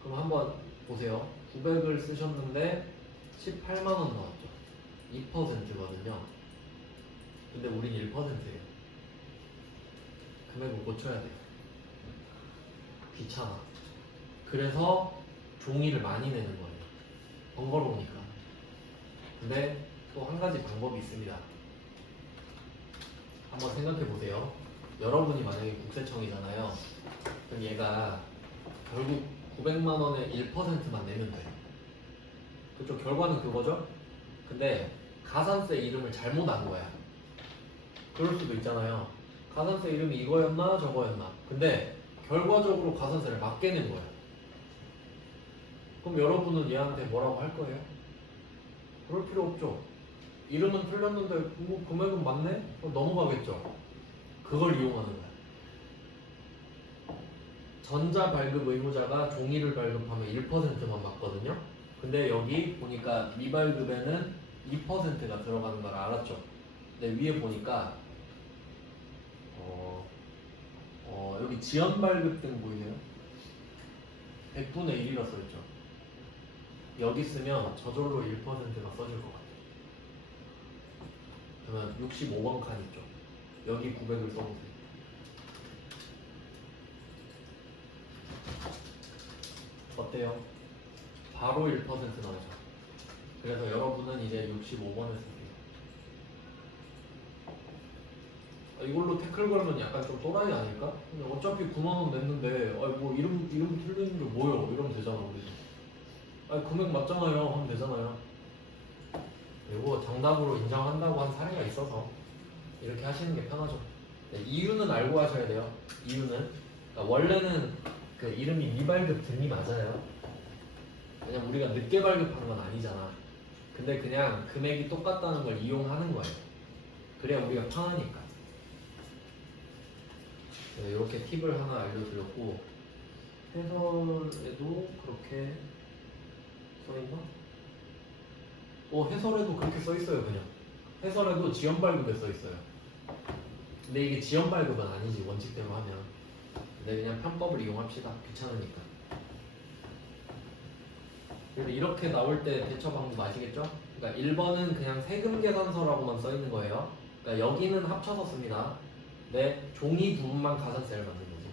그럼 한번 보세요. 900을 쓰셨는데 18만 원 나왔죠. 2%거든요. 근데 우린 1%예요. 금액을 고쳐야 돼요. 귀찮아. 그래서 종이를 많이 내는 거예요. 번거로우니까. 근데 또 한 가지 방법이 있습니다. 한번 생각해 보세요. 여러분이 만약에 국세청이잖아요. 그럼 얘가 결국 900만 원에 1%만 내면 돼요. 그쵸? 결과는 그거죠? 근데 가산세 이름을 잘못 안 거야. 그럴 수도 있잖아요. 가산세 이름이 이거였나 저거였나. 근데 결과적으로 가산세를 맞게 낸 거야. 그럼 여러분은 얘한테 뭐라고 할 거예요? 그럴 필요 없죠. 이름은 틀렸는데 뭐 금액은 맞네? 그럼 넘어가겠죠. 그걸 이용하는 거야. 전자 발급 의무자가 종이를 발급하면 1%만 맞거든요. 근데 여기 보니까 미발급에는 2%가 들어가는 걸 알았죠. 근데 위에 보니까 여기 지연 발급 등 보이세요? 100분의 1이라 써있죠. 여기 쓰면 저절로 1%가 써질 것 같아요. 그러면 65번 칸 있죠. 여기 900을 써보세요. 어때요? 바로 1% 나오죠. 그래서 여러분은 이제 65번을 쓰세요. 이걸로 태클 걸면 약간 좀 또라이 아닐까? 근데 어차피 9만원 냈는데 뭐 이름 틀리는 게 뭐예요? 이러면 되잖아. 우리도 금액 맞잖아요 하면 되잖아요. 그리고 정답으로 인정한다고 한 사례가 있어서 이렇게 하시는 게 편하죠. 네, 이유는 알고 하셔야 돼요. 이유는 그러니까 원래는 그 이름이 미발급 등이 맞아요. 왜냐면 우리가 늦게 발급한 건 아니잖아. 근데 그냥 금액이 똑같다는 걸 이용하는 거예요. 그래야 우리가 편하니까. 네, 이렇게 팁을 하나 알려드렸고, 해설에도 그렇게 써있나? 해설에도 그렇게 써있어요. 그냥 해설에도 지연 발급에 써있어요. 근데 이게 지연 발급은 아니지, 원칙대로 하면. 근데 그냥 편법을 이용합시다. 귀찮으니까. 그래서 이렇게 나올 때 대처 방법 아시겠죠? 그러니까 1번은 그냥 세금 계산서라고만 써있는 거예요. 그러니까 여기는 합쳐서 씁니다. 네, 종이 부분만 가산세를 만든 거지.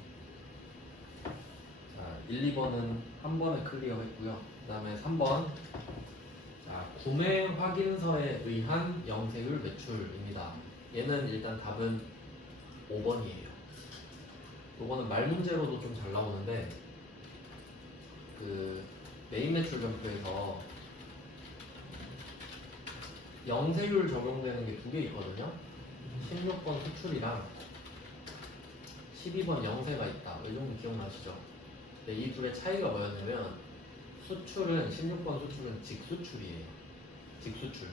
자, 1, 2번은 한 번에 클리어 했고요. 그 다음에 3번. 자, 구매 확인서에 의한 영세율 매출입니다. 얘는 일단 답은 5번이에요. 요거는 말 문제로도 좀 잘 나오는데, 그 메인 매출 점표에서 영세율 적용되는 게 두 개 있거든요. 16번 수출이랑 12번 영세가 있다. 이 정도 기억나시죠? 근데 이 둘의 차이가 뭐였냐면, 수출은 16번 수출은 직수출이에요. 직수출.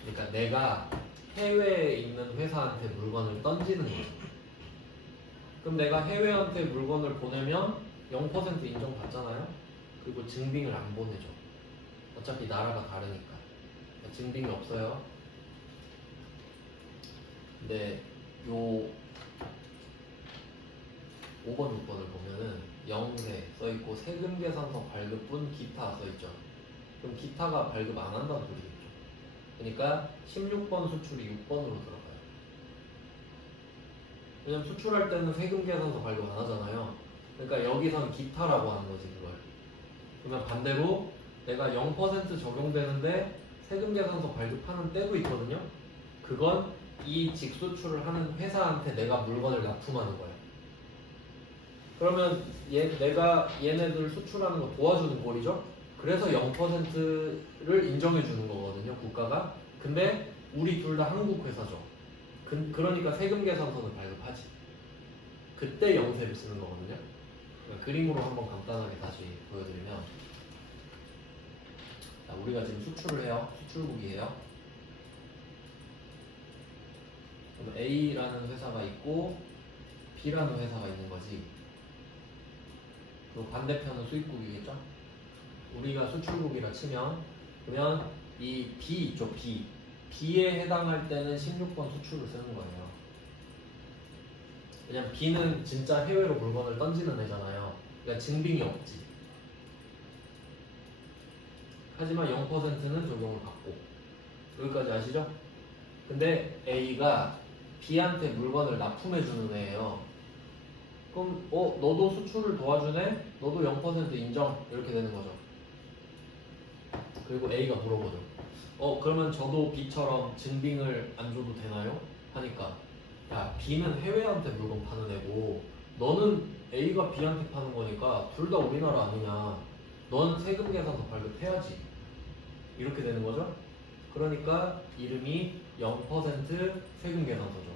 그러니까 내가 해외에 있는 회사한테 물건을 던지는 거죠. 그럼 내가 해외한테 물건을 보내면 0% 인정받잖아요. 그리고 증빙을 안 보내죠. 어차피 나라가 다르니까. 증빙이 없어요. 근데 요 5번, 6번을 보면은 영세 써있고 세금 계산서 발급분 기타 써있죠. 그럼 기타가 발급 안 한다는 소리겠죠. 그러니까 16번 수출이 6번으로 들어가요. 왜냐면 수출할 때는 세금 계산서 발급 안 하잖아요. 그러니까 여기선 기타라고 하는 거지, 그걸. 그러면 반대로 내가 0% 적용되는데 세금 계산서 발급하는 때도 있거든요. 그건 이 직수출을 하는 회사한테 내가 물건을 납품하는 거예요. 그러면 내가 얘네들 수출하는 거 도와주는 꼴이죠. 그래서 0%를 인정해 주는 거거든요, 국가가. 근데 우리 둘 다 한국 회사죠. 그러니까 세금 계산서는 발급하지. 그때 영세를 쓰는 거거든요. 그러니까 그림으로 한번 간단하게 다시 보여드리면, 자, 우리가 지금 수출을 해요. 수출국이에요. 그럼 A라는 회사가 있고 B라는 회사가 있는 거지. 그리고 반대편은 수입국이겠죠? 우리가 수출국이라 치면, 그러면 이 B 있죠, B. B에 해당할 때는 16번 수출을 쓰는 거예요. 왜냐면 B는 진짜 해외로 물건을 던지는 애잖아요. 그러니까 증빙이 없지. 하지만 0%는 적용을 받고. 여기까지 아시죠? 근데 A가 B한테 물건을 납품해주는 애예요. 그럼 너도 수출을 도와주네? 너도 0% 인정? 이렇게 되는 거죠. 그리고 A가 물어보죠. 그러면 저도 B처럼 증빙을 안 줘도 되나요? 하니까, 야, B는 해외한테 물건 파는 애고 너는 A가 B한테 파는 거니까 둘 다 우리나라 아니냐. 넌 세금 계산서 발급해야지. 이렇게 되는 거죠. 그러니까 이름이 0% 세금 계산서죠.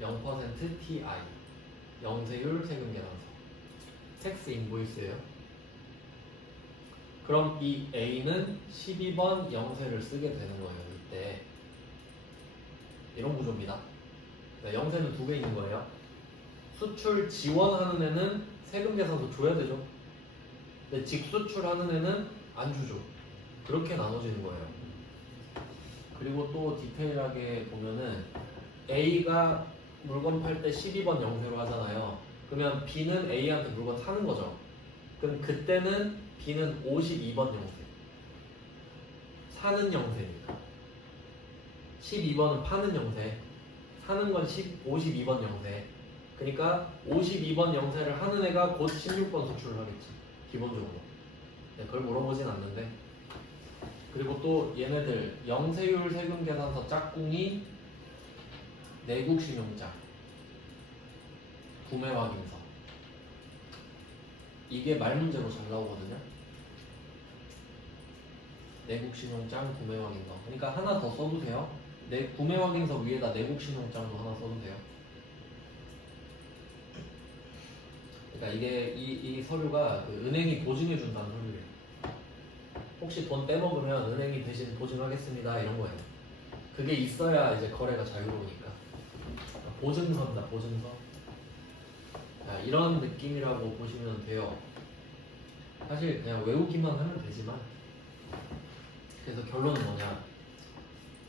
0% TI. 영세율 세금 계산서. 텍스 인보이스예요. 그럼 이 A는 12번 영세를 쓰게 되는 거예요. 이때 이런 구조입니다. 영세는 두 개 있는 거예요. 수출 지원하는 애는 세금 계산서 줘야 되죠. 근데 직수출하는 애는 안 주죠. 그렇게 나눠지는 거예요. 그리고 또 디테일하게 보면은 A가 물건 팔 때 12번 영세로 하잖아요. 그러면 B는 A한테 물건 사는 거죠. 그럼 그때는 B는 52번 영세. 사는 영세니까. 12번은 파는 영세. 사는 건 52번 영세. 그러니까 52번 영세를 하는 애가 곧 16번 수출을 하겠지. 기본적으로. 네, 그걸 물어보진 않는데. 그리고 또 얘네들 영세율 세금 계산서 짝꿍이 내국 신용장, 구매 확인서. 이게 말 문제로 잘 나오거든요. 내국 신용장, 구매 확인서. 그러니까 하나 더 써도 돼요. 내 구매 확인서 위에다 내국 신용장도 하나 써도 돼요. 그러니까 이게 이 서류가 그 은행이 보증해 준다는 서류예요. 혹시 돈 떼먹으면 은행이 대신 보증하겠습니다 이런 거예요. 그게 있어야 이제 거래가 자유로우니까. 보증서입니다. 보증서. 자, 이런 느낌이라고 보시면 돼요. 사실 그냥 외우기만 하면 되지만. 그래서 결론은 뭐냐?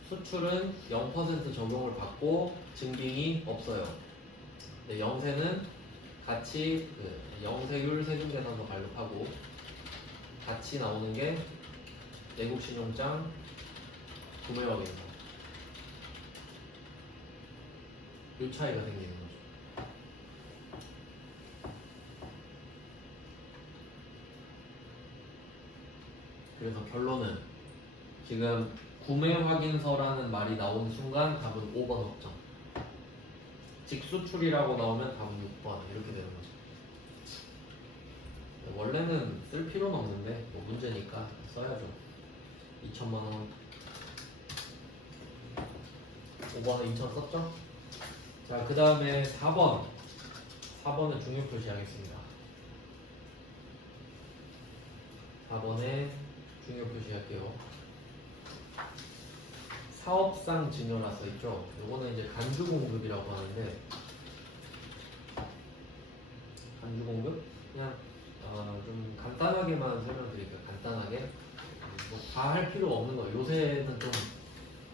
수출은 0% 적용을 받고 증빙이 없어요. 근데 영세는 같이 영세율 세금계산서 발급하고 같이 나오는 게 내국신용장 구매확인서. 이 차이가 생기는 거죠. 그래서 결론은 지금 구매확인서라는 말이 나오는 순간 답은 5번 확정. 직수출이라고 나오면 답은 6번 이렇게 되는 거죠. 원래는 쓸 필요는 없는데 뭐 문제니까 써야죠. 2천만 원. 5번은 2천 썼죠? 자, 그 다음에 4번. 4번은 중요 표시하겠습니다. 4번에 중요 표시할게요. 사업상 증여라 써있죠? 요거는 이제 간주공급이라고 하는데, 간주공급? 그냥 좀 간단하게만 설명드릴게요. 간단하게. 뭐 다 할 필요 없는 거예요. 요새는 좀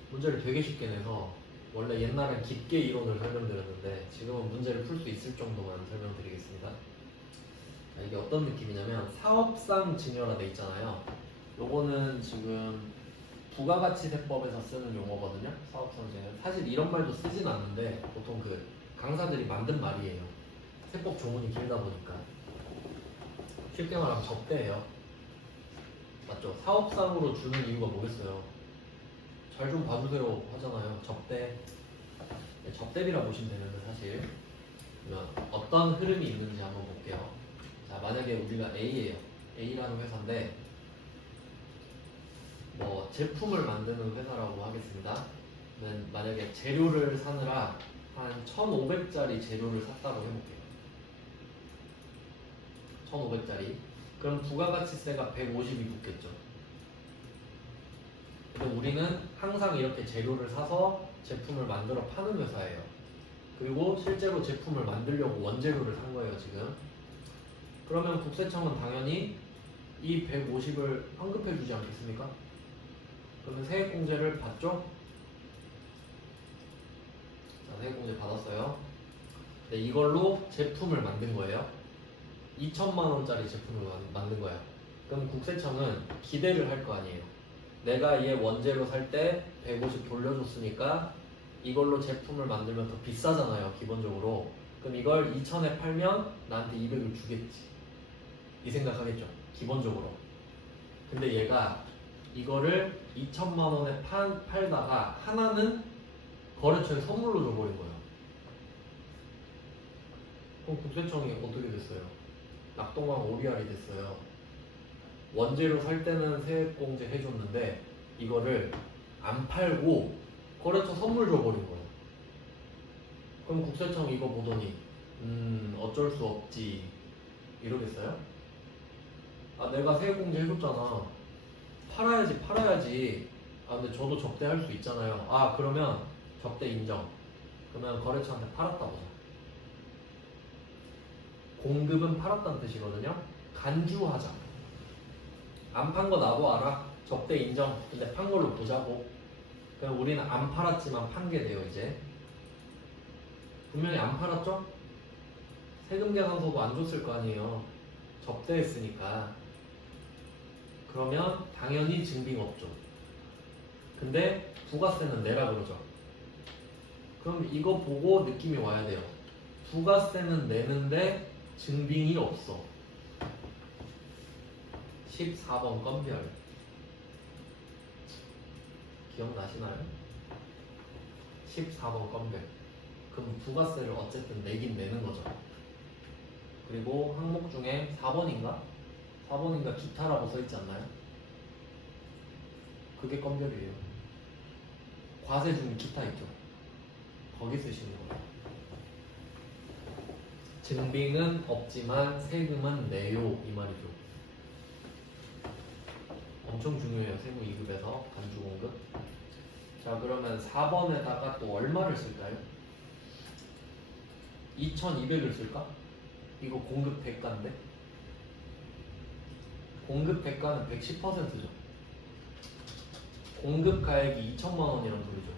문제를 되게 쉽게 내서 원래 옛날엔 깊게 이론을 설명드렸는데 지금은 문제를 풀 수 있을 정도만 설명드리겠습니다. 자, 이게 어떤 느낌이냐면 사업상 증여라 돼 있잖아요. 요거는 지금 부가가치세법에서 쓰는 용어거든요. 사업상 증여. 사실 이런 말도 쓰진 않는데 보통 그 강사들이 만든 말이에요. 세법 조문이 길다 보니까. 쉽게 말하면 접대예요. 맞죠? 사업상으로 주는 이유가 뭐겠어요? 잘 좀 봐주세요 하잖아요. 접대. 접대비라 보시면 되는데 사실 그러면 어떤 흐름이 있는지 한번 볼게요. 자, 만약에 우리가 A예요. A라는 회사인데 뭐 제품을 만드는 회사라고 하겠습니다. 만약에 재료를 사느라 한 1,500짜리 재료를 샀다고 해볼게요. 1,500짜리. 그럼 부가가치세가 150이 붙겠죠. 근데 우리는 항상 이렇게 재료를 사서 제품을 만들어 파는 회사예요. 그리고 실제로 제품을 만들려고 원재료를 산 거예요, 지금. 그러면 국세청은 당연히 이 150을 환급해 주지 않겠습니까? 그러면 세액공제를 받죠? 자, 세액공제 받았어요. 네, 이걸로 제품을 만든 거예요. 2천만 원짜리 제품을 만든 거야. 그럼 국세청은 기대를 할 거 아니에요. 내가 얘 원재료 살 때 150 돌려줬으니까 이걸로 제품을 만들면 더 비싸잖아요, 기본적으로. 그럼 이걸 2천에 팔면 나한테 200을 주겠지. 이 생각하겠죠, 기본적으로. 근데 얘가 이거를 2천만 원에 팔다가 하나는 거래처에 선물로 줘버린 거예요. 그럼 국세청이 어떻게 됐어요? 낙동강 오리알이 됐어요. 원재료 살 때는 세액공제 해줬는데 이거를 안 팔고 거래처 선물 줘버린 거예요. 그럼 국세청 이거 보더니 어쩔 수 없지 이러겠어요? 아, 내가 세액공제 해줬잖아. 팔아야지. 아, 근데 저도 접대할 수 있잖아요. 아, 그러면 접대 인정. 그러면 거래처한테 팔았다 보자. 공급은 팔았다는 뜻이거든요. 간주하자. 안 판 거 나도 알아. 접대 인정. 근데 판 걸로 보자고. 그럼 우리는 안 팔았지만 판 게 돼요, 이제. 분명히 안 팔았죠? 세금 계산서도 안 줬을 거 아니에요. 접대했으니까. 그러면 당연히 증빙 없죠. 근데 부가세는 내라 그러죠. 그럼 이거 보고 느낌이 와야 돼요. 부가세는 내는데 증빙이 없어. 14번 건별. 기억나시나요? 14번 건별. 그럼 부가세를 어쨌든 내긴 내는 거죠. 그리고 항목 중에 4번인가? 4번인가 기타라고 써있지 않나요? 그게 건별이에요. 과세 중에 기타 있죠. 거기 쓰시는 거예요. 증빙은 없지만 세금은 내요 이 말이죠. 엄청 중요해요. 세무 2급에서 간주 공급. 자, 그러면 4번에다가 또 얼마를 쓸까요? 2200을 쓸까? 이거 공급 대가인데? 공급 대가는 110%죠. 공급 가액이 2천만 원이랑 부르죠.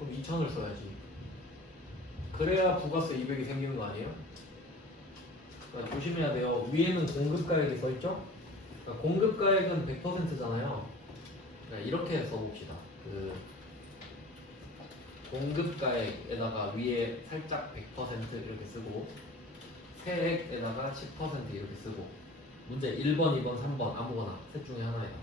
그럼 2천을 써야지. 그래야 부가세 200이 생기는 거 아니에요? 그러니까 조심해야 돼요. 위에는 공급 가액이 써있죠? 그러니까 공급 가액은 100%잖아요. 그러니까 이렇게 써봅시다. 그 공급 가액에다가 위에 살짝 100% 이렇게 쓰고 세액에다가 10% 이렇게 쓰고 문제 1번, 2번, 3번 아무거나 셋 중에 하나이다.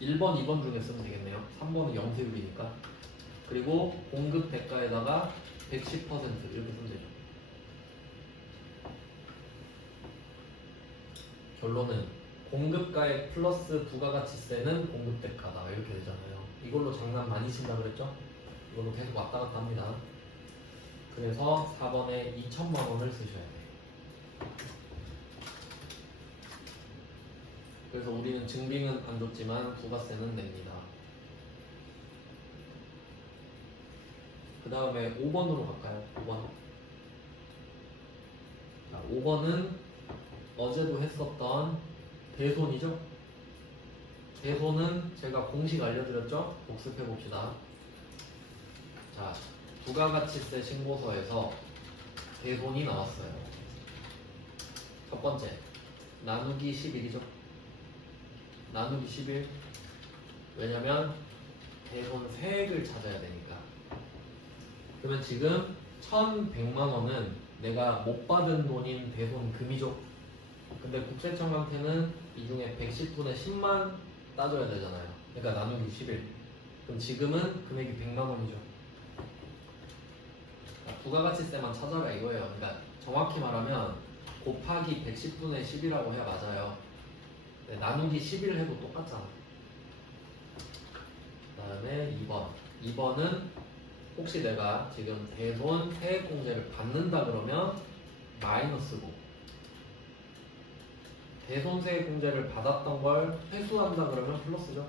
1번, 2번 중에 쓰면 되겠네요. 3번은 영세율이니까. 그리고 공급 대가에다가 110% 이렇게 쓰면 되죠. 결론은 공급가액 플러스 부가가치세는 공급대가다 이렇게 되잖아요. 이걸로 장난 많이 친다 그랬죠? 이걸로 계속 왔다 갔다 합니다. 그래서 4번에 2천만 원을 쓰셔야 돼요. 그래서 우리는 증빙은 안 줬지만 부가세는 냅니다. 그 다음에 5번으로 갈까요? 5번. 자, 5번은 어제도 했었던 대손이죠? 대손은 제가 공식 알려드렸죠? 복습해 봅시다. 자, 부가가치세 신고서에서 대손이 나왔어요. 첫 번째, 나누기 11이죠? 나누기 11. 왜냐면 대손 세액을 찾아야 되니까. 그러면 지금 1,100만 원은 내가 못 받은 돈인 대손금이죠. 근데 국세청한테는 이 중에 110분의 10만 따져야 되잖아요. 그러니까 나누기 11. 그럼 지금은 금액이 100만 원이죠. 그러니까 부가가치세만 찾아라 이거예요. 그러니까 정확히 말하면 곱하기 110분의 10이라고 해야 맞아요. 네, 나누기 11 해도 똑같잖아. 그 다음에 2번. 2번은 혹시 내가 지금 대손 세액공제를 받는다 그러면 마이너스고 대손세액공제를 받았던 걸 회수한다 그러면 플러스죠.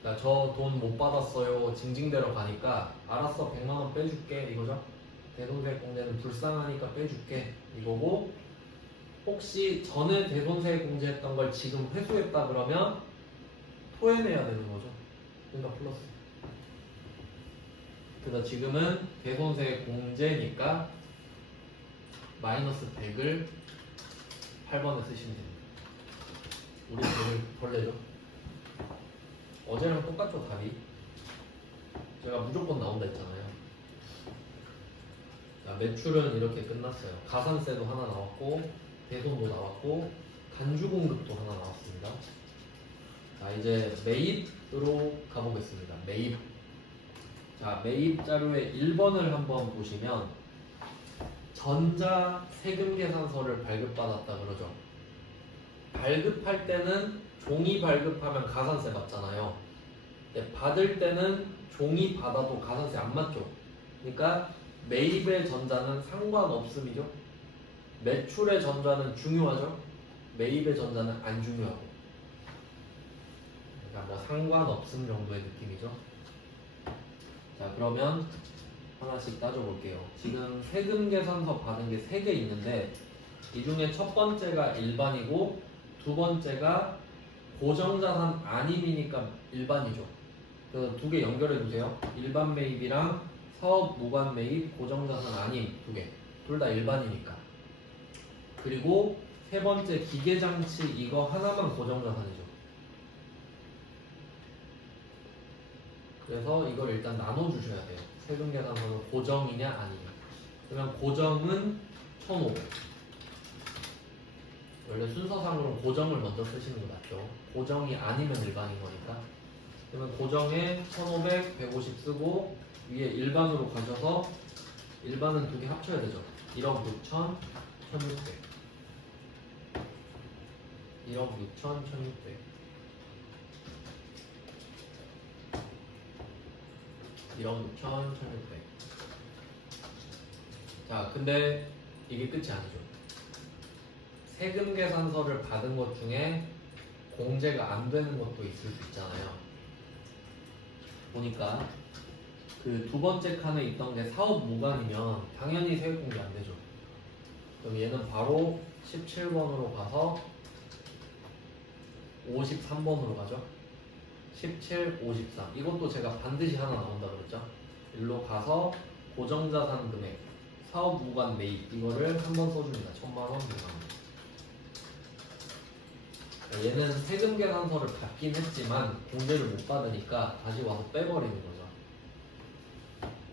그러니까 저 돈 못 받았어요 징징대러 가니까 알았어 100만 원 빼줄게 이거죠. 대손세액공제는 불쌍하니까 빼줄게 이거고 혹시 전에 대손세액공제했던 걸 지금 회수했다 그러면 토해내야 되는 거죠. 그러니까 플러스. 그래서 지금은 대손세액공제니까 마이너스 100을 8번에 쓰시면 됩니다. 우리 돈을 벌레죠. 어제랑 똑같죠 답이. 제가 무조건 나온다 했잖아요. 자, 매출은 이렇게 끝났어요. 가산세도 하나 나왔고 대손도 나왔고 간주공급도 하나 나왔습니다. 자 이제 매입으로 가보겠습니다. 매입. 자 매입 자료의 1번을 한번 보시면 전자 세금 계산서를 발급받았다 그러죠. 발급할 때는 종이 발급하면 가산세 받잖아요. 근데 받을 때는 종이 받아도 가산세 안 맞죠. 그러니까 매입의 전자는 상관없음이죠. 매출의 전자는 중요하죠. 매입의 전자는 안 중요하고. 그러니까 뭐 상관없음 정도의 느낌이죠. 자 그러면 하나씩 따져볼게요. 지금 세금 계산서 받은 게 3개 있는데 이 중에 첫 번째가 일반이고 두 번째가 고정자산 아님이니까 일반이죠. 그래서 2개 연결해 두세요. 일반 매입이랑 사업 무관 매입 고정자산 아님 2개. 둘 다 일반이니까. 그리고 세 번째 기계장치 이거 하나만 고정자산이죠. 그래서 이걸 일단 나눠주셔야 돼요. 세금 계산서는 고정이냐 아니냐. 그러면 고정은 1,500. 원래 순서상으로는 고정을 먼저 쓰시는 거 맞죠? 고정이 아니면 일반인 거니까. 그러면 고정에 1,500, 150 쓰고 위에 일반으로 가셔서 일반은 2개 합쳐야 되죠. 1억 6천, 1,600. 1억 6천, 1,600. 1억 6천, 1,600. 자, 근데 이게 끝이 아니죠. 세금 계산서를 받은 것 중에 공제가 안 되는 것도 있을 수 있잖아요. 보니까 그 두 번째 칸에 있던 게 사업 무관이면 당연히 세액 공제 안 되죠. 그럼 얘는 바로 17번으로 가서 53번으로 가죠. 17, 53. 이것도 제가 반드시 하나 나온다 그랬죠. 일로 가서 고정자산 금액, 사업 무관 매입 이거를 한번 써줍니다. 1000만원 미만. 얘는 세금 계산서를 받긴 했지만 공제를 못 받으니까 다시 와서 빼버리는 거죠.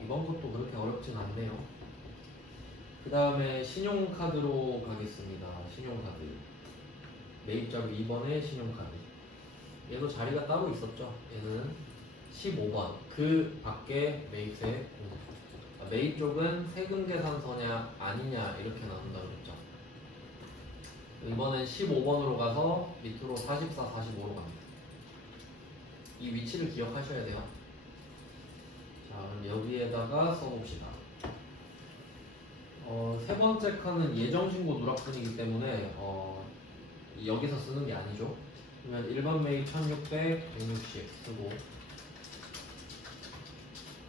이번 것도 그렇게 어렵진 않네요. 그 다음에 신용카드로 가겠습니다. 신용카드 매입자료 2번에 신용카드. 얘도 자리가 따로 있었죠. 얘는 15번 그 밖에 매입세 공제. 매입 쪽은 세금 계산서냐 아니냐 이렇게 나눈다 그랬죠. 이번엔 15번으로 가서 밑으로 44, 45로 갑니다. 이 위치를 기억하셔야 돼요. 자, 그럼 여기에다가 써봅시다. 세 번째 칸은 예정신고 누락분이기 때문에 여기서 쓰는 게 아니죠. 그러면 일반 매입 1600, 160 쓰고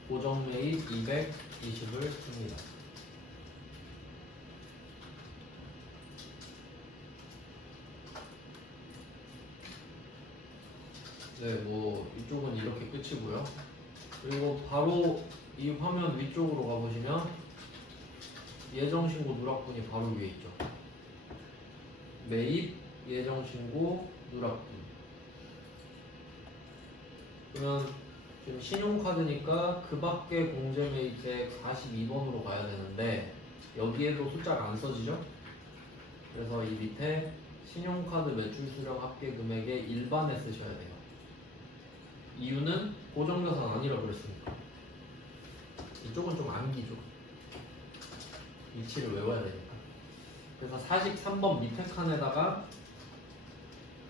고정 매입 220을 씁니다. 네, 뭐 이쪽은 이렇게 끝이고요. 그리고 바로 이 화면 위쪽으로 가보시면 예정신고 누락분이 바로 위에 있죠. 매입 예정신고 누락분. 그러면 지금 신용카드니까 그 밖에 공제 매입액 42번으로 가야 되는데 여기에도 숫자가 안 써지죠? 그래서 이 밑에 신용카드 매출 수령 합계 금액의 일반에 쓰셔야 돼요. 이유는 고정자산 아니라 그랬으니까. 이쪽은 좀 암기죠. 위치를 외워야 되니까. 그래서 43번 밑에 칸에다가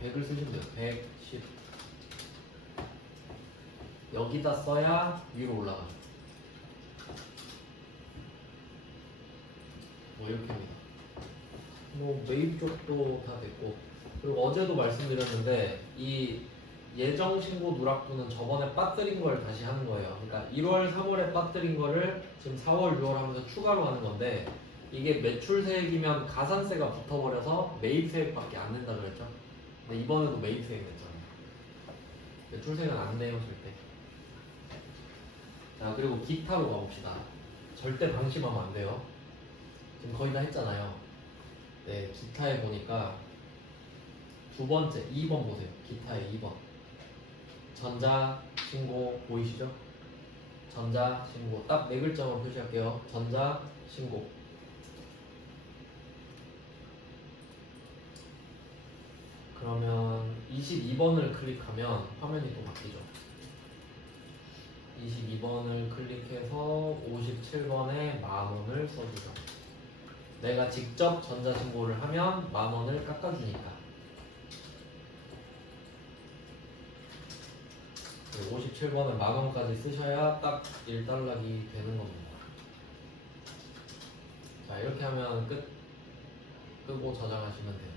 100을 쓰시면 돼요. 110. 여기다 써야 위로 올라가죠. 뭐 이렇게 합니다. 뭐 매입 쪽도 다 됐고, 그리고 어제도 말씀드렸는데 이 예정신고 누락분은 저번에 빠뜨린 걸 다시 하는 거예요. 그러니까 1월, 3월에 빠뜨린 거를 지금 4월, 6월 하면서 추가로 하는 건데 이게 매출세액이면 가산세가 붙어버려서 매입세액밖에 안 낸다 그랬죠. 근데 이번에도 매입세액 냈잖아요. 매출세액은 안 내요 절대. 자, 그리고 기타로 가봅시다. 절대 방심하면 안 돼요. 지금 거의 다 했잖아요. 네, 기타에 보니까 두 번째 2번 보세요. 기타의 2번. 전자신고 보이시죠? 전자신고 딱 네 글자만 표시할게요. 전자신고. 그러면 22번을 클릭하면 화면이 또 바뀌죠. 22번을 클릭해서 57번에 만원을 써주죠. 내가 직접 전자신고를 하면 만원을 깎아주니까. 57번은 만원까지 쓰셔야 딱 1달러기 되는 겁니다. 자, 이렇게 하면 끝. 끄고 저장하시면 돼요.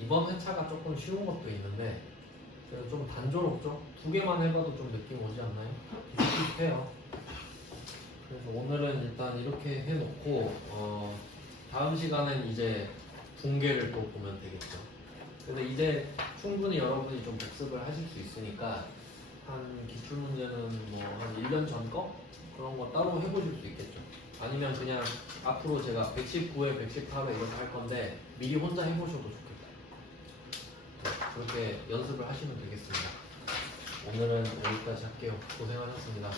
이번 회차가 조금 쉬운 것도 있는데 그래서 좀 단조롭죠? 두 개만 해봐도 좀 느낌 오지 않나요? 비슷비슷해요. 그래서 오늘은 일단 이렇게 해놓고 다음 시간엔 이제 붕괴를 또 보면 되겠죠. 근데 이제 충분히 여러분이 좀 복습을 하실 수 있으니까 한 기출문제는 뭐 한 1년 전 거? 그런 거 따로 해보실 수 있겠죠. 아니면 그냥 앞으로 제가 119회, 118회 이렇게 할 건데 미리 혼자 해보셔도 좋겠다. 네, 그렇게 연습을 하시면 되겠습니다. 오늘은 여기까지 할게요. 고생하셨습니다.